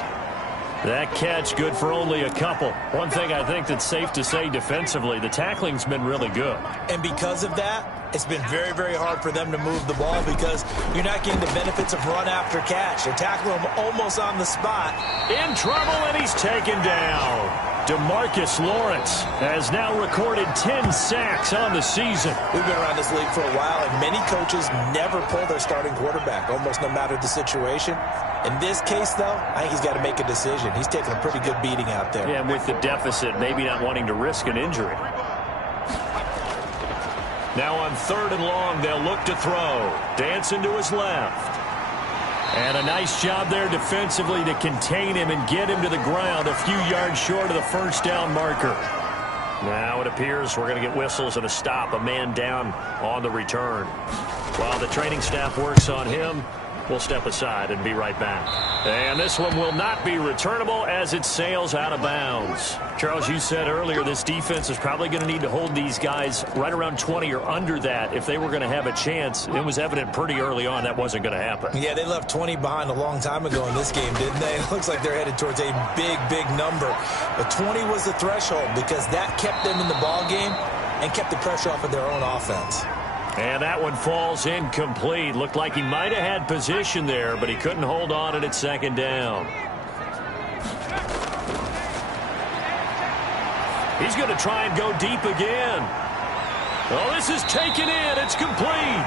That catch good for only a couple. One thing I think that's safe to say defensively, the tackling's been really good. And because of that, it's been very, very hard for them to move the ball because you're not getting the benefits of run after catch. They're tackling him almost on the spot. In trouble, and he's taken down. DeMarcus Lawrence has now recorded 10 sacks on the season. We've been around this league for a while, and many coaches never pull their starting quarterback, almost no matter the situation. In this case, though, I think he's got to make a decision. He's taking a pretty good beating out there. Yeah, and with the deficit, maybe not wanting to risk an injury. Now on 3rd and long, they'll look to throw. Dancing to his left. And a nice job there defensively to contain him and get him to the ground a few yards short of the 1st down marker. Now it appears we're going to get whistles and a stop. A man down on the return. While the training staff works on him, we'll step aside and be right back. And this one will not be returnable as it sails out of bounds. Charles, you said earlier this defense is probably going to need to hold these guys right around 20 or under that if they were going to have a chance. It was evident pretty early on that wasn't going to happen. Yeah, they left 20 behind a long time ago in this game, didn't they? It looks like they're headed towards a big, big number. But 20 was the threshold because that kept them in the ball game and kept the pressure off of their own offense. And that one falls incomplete. Looked like he might have had position there, but he couldn't hold on at 2nd down. He's going to try and go deep again. Oh, this is taken in. It's complete.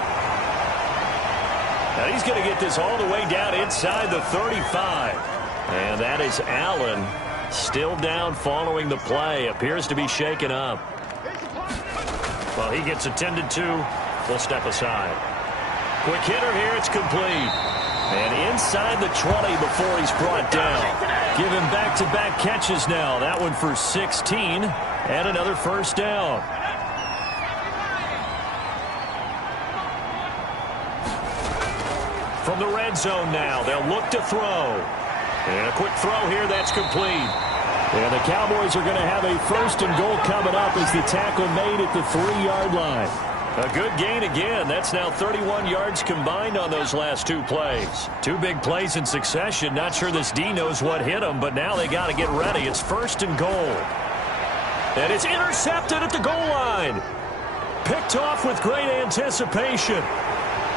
Now he's going to get this all the way down inside the 35. And that is Allen still down following the play. Appears to be shaken up. Well, he gets attended to. We'll step aside. Quick hitter here. It's complete. And inside the 20 before he's brought down. Give him back-to-back catches now. That one for 16 and another first down. From the red zone now, they'll look to throw. And a quick throw here, that's complete. And the Cowboys are going to have a first and goal coming up as the tackle made at the 3-yard line. A good gain again. That's now 31 yards combined on those last two plays. Two big plays in succession. Not sure this D knows what hit him, but now they got to get ready. It's first and goal. And it's intercepted at the goal line. Picked off with great anticipation.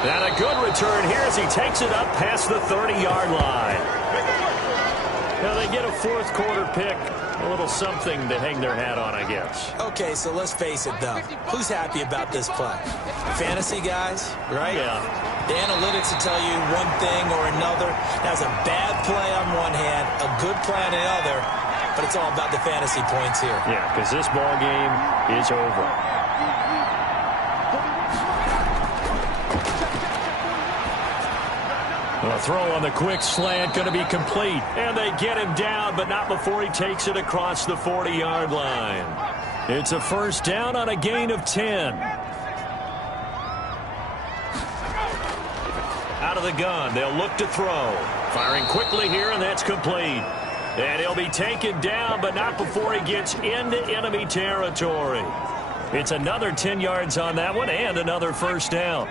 And a good return here as he takes it up past the 30-yard line. Now they get a fourth quarter pick. A little something to hang their hat on, I guess. Okay, so let's face it, though. Who's happy about this play? Fantasy guys, right? Yeah. The analytics will tell you one thing or another. That's a bad play on one hand, a good play on the other, but it's all about the fantasy points here. Yeah, because this ball game is over. A throw on the quick slant going to be complete. And they get him down, but not before he takes it across the 40-yard line. It's a first down on a gain of 10. Out of the gun, they'll look to throw. Firing quickly here, and that's complete. And he'll be taken down, but not before he gets into enemy territory. It's another 10 yards on that one, and another first down.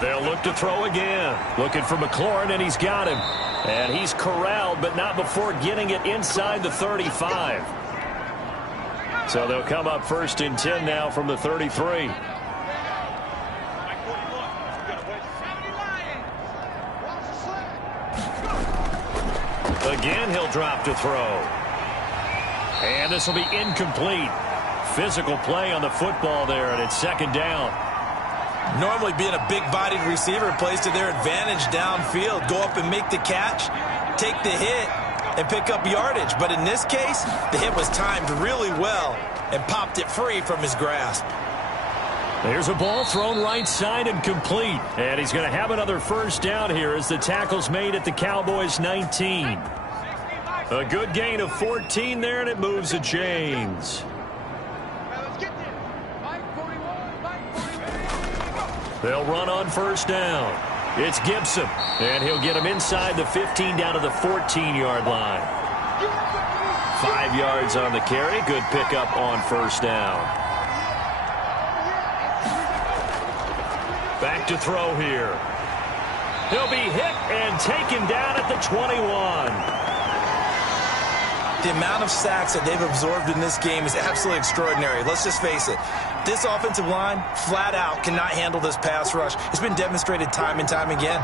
They'll look to throw again. Looking for McLaurin, and he's got him. And he's corralled, but not before getting it inside the 35. So they'll come up first and 10 now from the 33. Again, he'll drop to throw. And this will be incomplete. Physical play on the football there, and it's second down. Normally being a big-bodied receiver plays to their advantage downfield. Go up and make the catch, take the hit, and pick up yardage. But in this case, the hit was timed really well and popped it free from his grasp. There's a ball thrown right side and complete. And he's going to have another first down here as the tackle's made at the Cowboys 19. A good gain of 14 there, and it moves the chains. They'll run on first down. It's Gibson, and he'll get him inside the 15 down to the 14-yard line. 5 yards on the carry. Good pickup on first down. Back to throw here. He'll be hit and taken down at the 21. The amount of sacks that they've absorbed in this game is absolutely extraordinary. Let's just face it. This offensive line, flat out, cannot handle this pass rush. It's been demonstrated time and time again.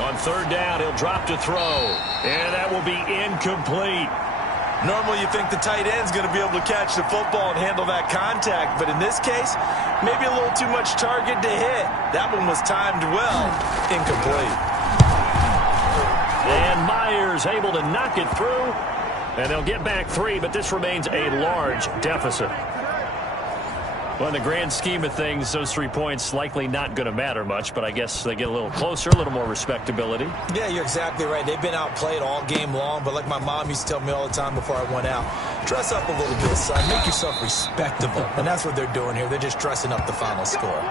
On third down, he'll drop to throw. And that will be incomplete. Normally you think the tight end's going to be able to catch the football and handle that contact. But in this case, maybe a little too much target to hit. That one was timed well. Incomplete. And Myers able to knock it through. And they'll get back 3, but this remains a large deficit. Well, in the grand scheme of things, those 3 points likely not going to matter much, but I guess they get a little closer, a little more respectability. Yeah, you're exactly right. They've been outplayed all game long, but like my mom used to tell me all the time before I went out, dress up a little bit, son. Make yourself respectable. And that's what they're doing here. They're just dressing up the final score.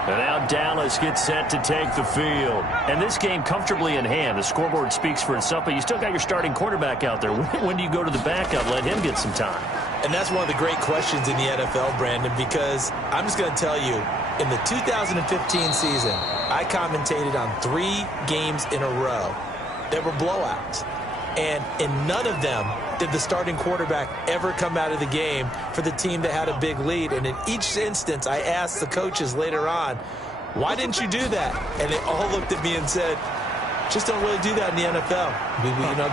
And now Dallas gets set to take the field. And this game comfortably in hand. The scoreboard speaks for itself, but you still got your starting quarterback out there. When do you go to the backup, let him get some time? And that's one of the great questions in the NFL, Brandon, because I'm just going to tell you, in the 2015 season, I commentated on 3 games in a row that were blowouts. And in none of them did the starting quarterback ever come out of the game for the team that had a big lead. And in each instance, I asked the coaches later on, why didn't you do that? And they all looked at me and said, just don't really do that in the NFL.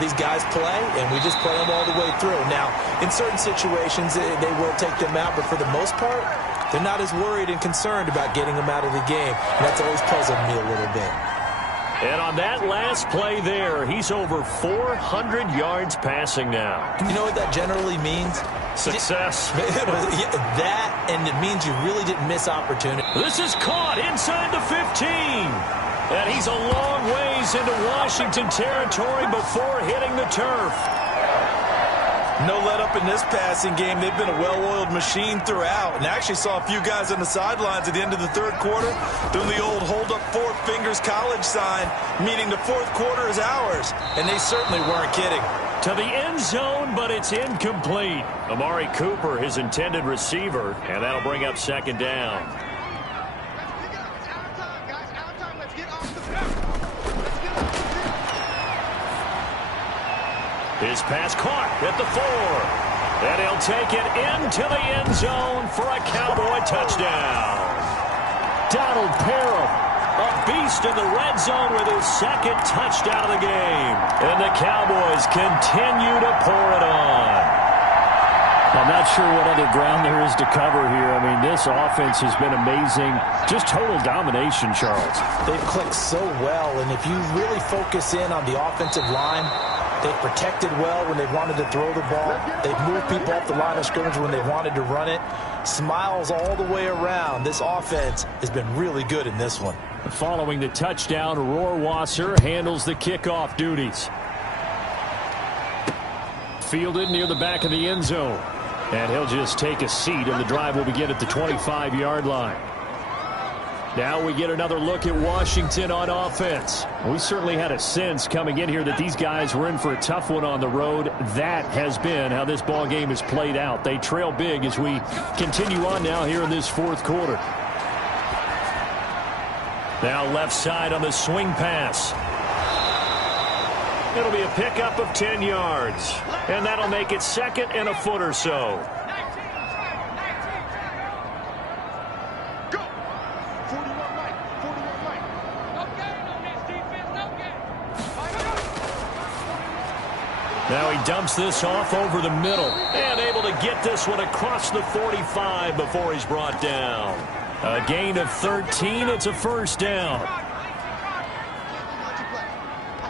These guys play, and we just play them all the way through. Now, in certain situations, they will take them out, but for the most part, they're not as worried and concerned about getting them out of the game. And that's always puzzled me a little bit. And on that last play there, he's over 400 yards passing now. You know what that generally means? Success. That, and it means you really didn't miss opportunity. This is caught inside the 15. And he's a long ways into Washington territory before hitting the turf. No let up in this passing game. They've been a well-oiled machine throughout. And actually saw a few guys on the sidelines at the end of the third quarter doing the old hold up four fingers college sign, meaning the fourth quarter is ours. And they certainly weren't kidding. To the end zone, but it's incomplete. Amari Cooper, his intended receiver, and that'll bring up second down. His pass caught at the 4. And he'll take it into the end zone for a Cowboy touchdown. Donald Parham, a beast in the red zone with his second touchdown of the game. And the Cowboys continue to pour it on. I'm not sure what other ground there is to cover here. I mean, this offense has been amazing. Just total domination, Charles. They've clicked so well, and if you really focus in on the offensive line, they've protected well when they wanted to throw the ball. They've moved people off the line of scrimmage when they wanted to run it. Smiles all the way around. This offense has been really good in this one. Following the touchdown, Rohrwasser handles the kickoff duties. Fielded near the back of the end zone. And he'll just take a seat, and the drive will begin at the 25-yard line. Now we get another look at Washington on offense. We certainly had a sense coming in here that these guys were in for a tough one on the road. That has been how this ball game has played out. They trail big as we continue on now here in this fourth quarter. Now left side on the swing pass. It'll be a pickup of 10 yards. And that'll make it second and a foot or so. Now he dumps this off over the middle and able to get this one across the 45 before he's brought down. A gain of 13. It's a first down. I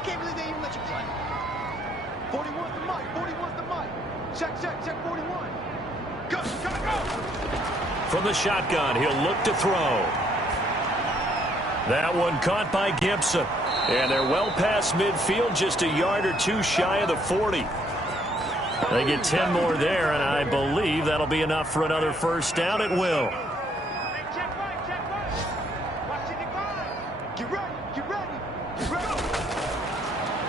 can't believe they even let you play. 41's the mic. 41's the mic. Check 41. Go. From the shotgun, he'll look to throw. That one caught by Gibson. And they're well past midfield, just a yard or two shy of the 40. They get 10 more there, and I believe that'll be enough for another first down. It will.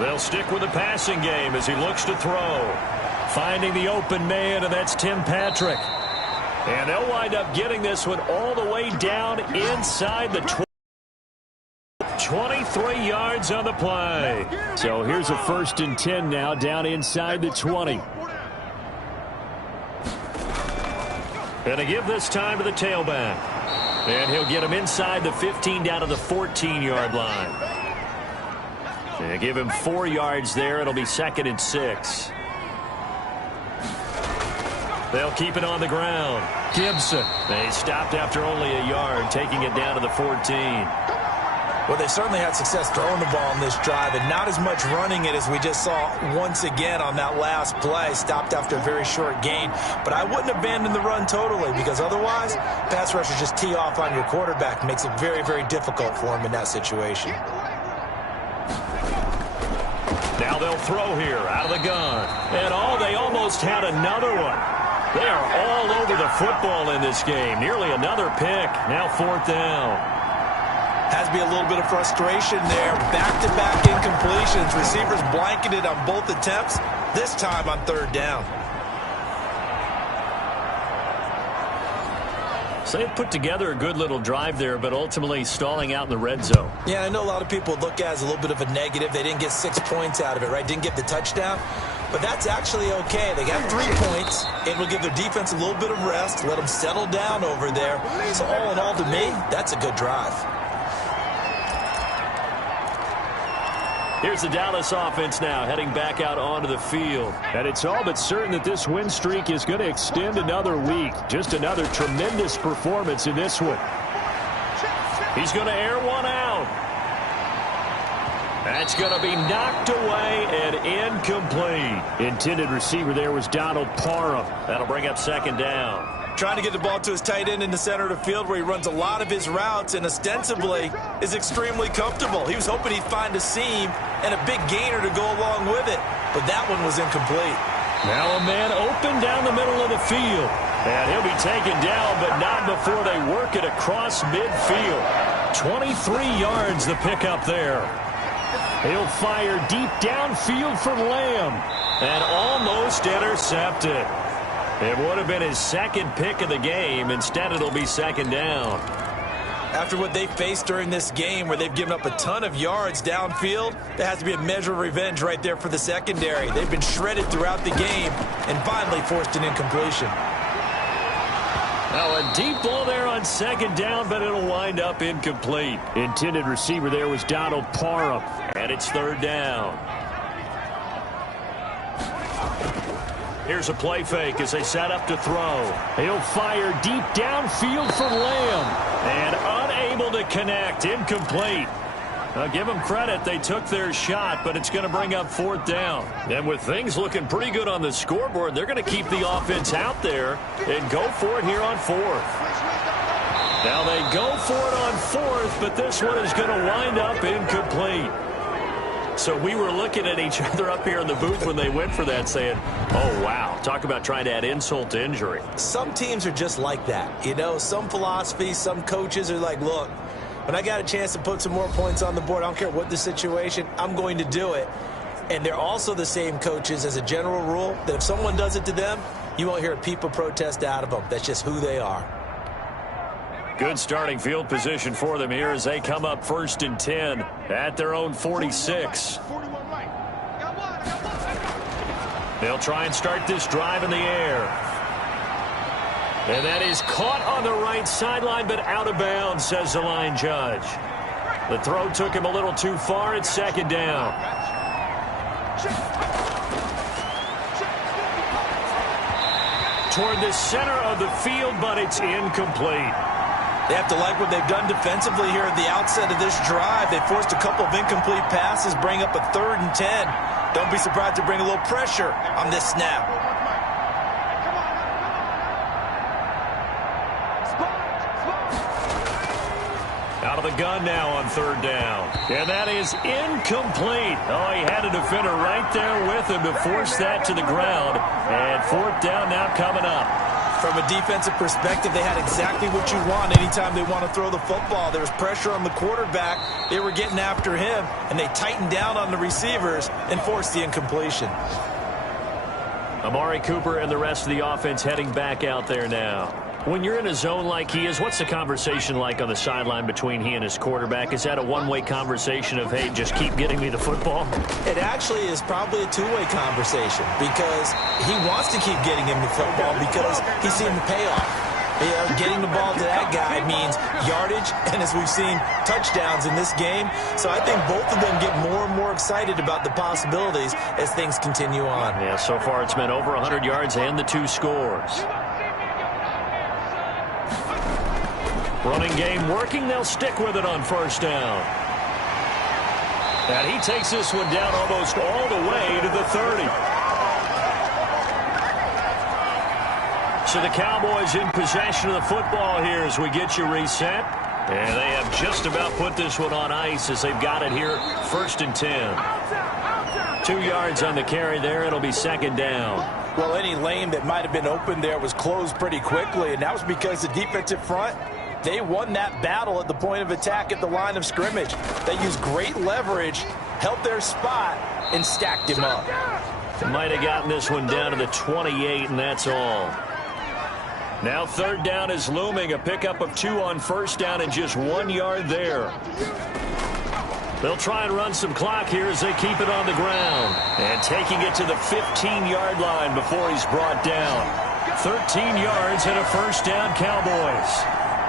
They'll stick with the passing game as he looks to throw. Finding the open man, and that's Tim Patrick. And they'll wind up getting this one all the way down inside the 23 yards on the play. So here's a 1st and 10 now down inside the 20. And to give this time to the tailback. And he'll get him inside the 15 down to the 14-yard line. And give him 4 yards there. It'll be 2nd and 6. They'll keep it on the ground. Gibson. They stopped after only a yard, taking it down to the 14. Well, they certainly had success throwing the ball in this drive, and not as much running it as we just saw once again on that last play. Stopped after a very short gain. But I wouldn't abandon the run totally, because otherwise, pass rushers just tee off on your quarterback. Makes it very, very difficult for him in that situation. Now they'll throw here out of the gun. And they almost had another one. They are all over the football in this game. Nearly another pick. Now 4th down. Has to be a little bit of frustration there. Back-to-back incompletions. Receivers blanketed on both attempts, this time on 3rd down. So they put together a good little drive there, but ultimately stalling out in the red zone. Yeah, I know a lot of people look at it as a little bit of a negative. They didn't get 6 points out of it, right? Didn't get the touchdown. But that's actually okay. They got 3 points. It will give their defense a little bit of rest, let them settle down over there. So all in all, to me, that's a good drive. Here's the Dallas offense now heading back out onto the field. And it's all but certain that this win streak is going to extend another week. Just another tremendous performance in this one. He's going to air one out. That's going to be knocked away and incomplete. Intended receiver there was Donald Parham. That'll bring up second down. Trying to get the ball to his tight end in the center of the field where he runs a lot of his routes and ostensibly is extremely comfortable. He was hoping he'd find a seam and a big gainer to go along with it, but that one was incomplete. Now a man open down the middle of the field. And he'll be taken down, but not before they work it across midfield. 23 yards the pickup there. He'll fire deep downfield for Lamb. And almost intercepted. It would have been his second pick of the game. Instead, it'll be second down. After what they faced during this game where they've given up a ton of yards downfield, there has to be a measure of revenge right there for the secondary. They've been shredded throughout the game and finally forced an incompletion. Now a deep ball there on second down, but it'll wind up incomplete. Intended receiver there was Donald Parham, and it's third down. Here's a play fake as they set up to throw. He'll fire deep downfield for Lamb. And unable to connect. Incomplete. Now give them credit. They took their shot, but it's going to bring up fourth down. And with things looking pretty good on the scoreboard, they're going to keep the offense out there and go for it here on fourth. Now they go for it on fourth, but this one is going to wind up incomplete. So we were looking at each other up here in the booth when they went for that saying, oh, wow, talk about trying to add insult to injury. Some teams are just like that. You know, some philosophies, some coaches are like, look, when I got a chance to put some more points on the board, I don't care what the situation, I'm going to do it. And they're also the same coaches as a general rule that if someone does it to them, you won't hear a peep of protest out of them. That's just who they are. Good starting field position for them here as they come up 1st and 10 at their own 46. They'll try and start this drive in the air. And that is caught on the right sideline, but out of bounds, says the line judge. The throw took him a little too far. It's second down. Toward the center of the field, but it's incomplete. They have to like what they've done defensively here at the outset of this drive. They forced a couple of incomplete passes, bring up a 3rd and 10. Don't be surprised to bring a little pressure on this snap. Out of the gun now on 3rd down. And that is incomplete. Oh, he had a defender right there with him to force that to the ground. And 4th down now coming up. From a defensive perspective, they had exactly what you want anytime they want to throw the football. There was pressure on the quarterback. They were getting after him, and they tightened down on the receivers and forced the incompletion. Amari Cooper and the rest of the offense heading back out there now. When you're in a zone like he is, what's the conversation like on the sideline between he and his quarterback? Is that a one-way conversation of, hey, just keep getting me the football? It actually is probably a two-way conversation because he wants to keep getting him the football because he's seen the payoff. You know, getting the ball to that guy means yardage, and as we've seen, touchdowns in this game. So I think both of them get more and more excited about the possibilities as things continue on. Yeah, so far it's been over 100 yards and the 2 scores. Running game working. They'll stick with it on 1st down. And he takes this one down almost all the way to the 30. So the Cowboys in possession of the football here as we get you reset. And they have just about put this one on ice as they've got it here 1st and 10. 2 yards on the carry there. It'll be 2nd down. Well, any lane that might have been open there was closed pretty quickly, and that was because the defensive front, they won that battle at the point of attack at the line of scrimmage. They used great leverage, held their spot, and stacked him up. They might have gotten this one down to the 28, and that's all. Now third down is looming. A pickup of 2 on first down and just 1 yard there. They'll try and run some clock here as they keep it on the ground. And taking it to the 15-yard line before he's brought down. 13 yards and a first down, Cowboys.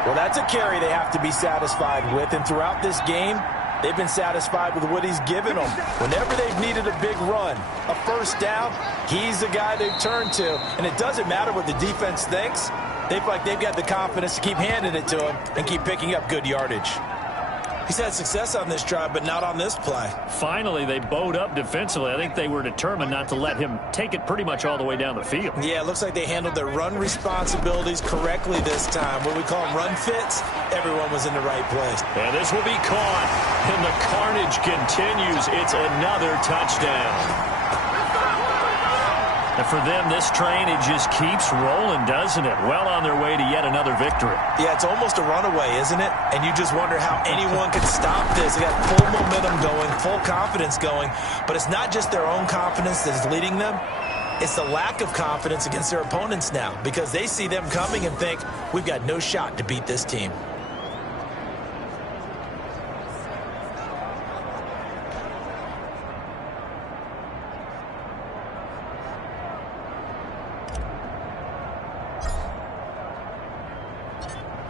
Well, that's a carry they have to be satisfied with. And throughout this game, they've been satisfied with what he's given them. Whenever they've needed a big run, a first down, he's the guy they've turned to. And it doesn't matter what the defense thinks. They feel like they've got the confidence to keep handing it to him and keep picking up good yardage. He's had success on this drive, but not on this play. Finally, they bowed up defensively. I think they were determined not to let him take it pretty much all the way down the field. Yeah, it looks like they handled their run responsibilities correctly this time. What we call them run fits, everyone was in the right place. And this will be caught, and the carnage continues. It's another touchdown. And for them, this train, it just keeps rolling, doesn't it? Well on their way to yet another victory. Yeah, it's almost a runaway, isn't it? And you just wonder how anyone could stop this. They got full momentum going, full confidence going. But it's not just their own confidence that's leading them. It's the lack of confidence against their opponents now because they see them coming and think, we've got no shot to beat this team.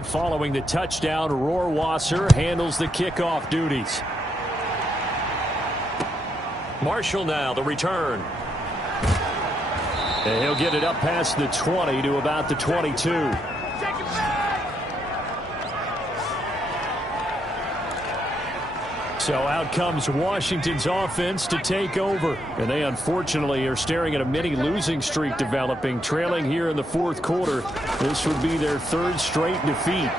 Following the touchdown, Rohrwasser handles the kickoff duties. Marshall now, the return. And he'll get it up past the 20 to about the 22. So out comes Washington's offense to take over. And they unfortunately are staring at a mini losing streak developing, trailing here in the fourth quarter. This would be their third straight defeat.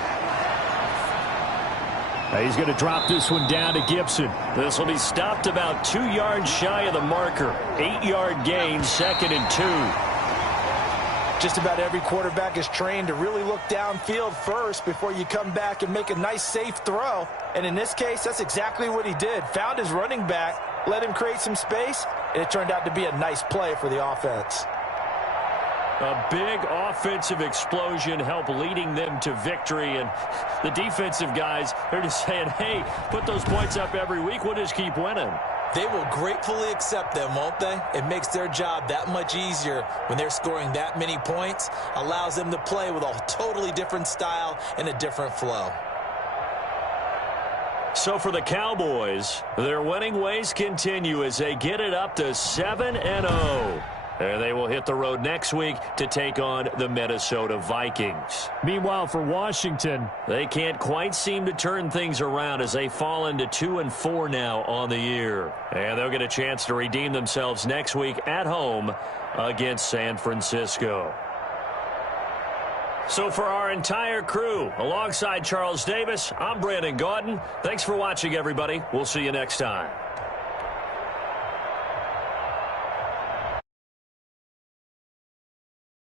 He's going to drop this one down to Gibson. This will be stopped about 2 yards shy of the marker. 8-yard gain, 2nd and 2. Just about every quarterback is trained to really look downfield first before you come back and make a nice, safe throw. And in this case, that's exactly what he did. Found his running back, let him create some space, and it turned out to be a nice play for the offense. A big offensive explosion helped leading them to victory. And the defensive guys, they're just saying, hey, put those points up every week. We'll just keep winning. They will gratefully accept them, won't they? It makes their job that much easier when they're scoring that many points. Allows them to play with a totally different style and a different flow. So for the Cowboys, their winning ways continue as they get it up to 7-0. And they will hit the road next week to take on the Minnesota Vikings. Meanwhile, for Washington, they can't quite seem to turn things around as they fall into 2-4 now on the year. And they'll get a chance to redeem themselves next week at home against San Francisco. So for our entire crew, alongside Charles Davis, I'm Brandon Gaudin. Thanks for watching, everybody. We'll see you next time.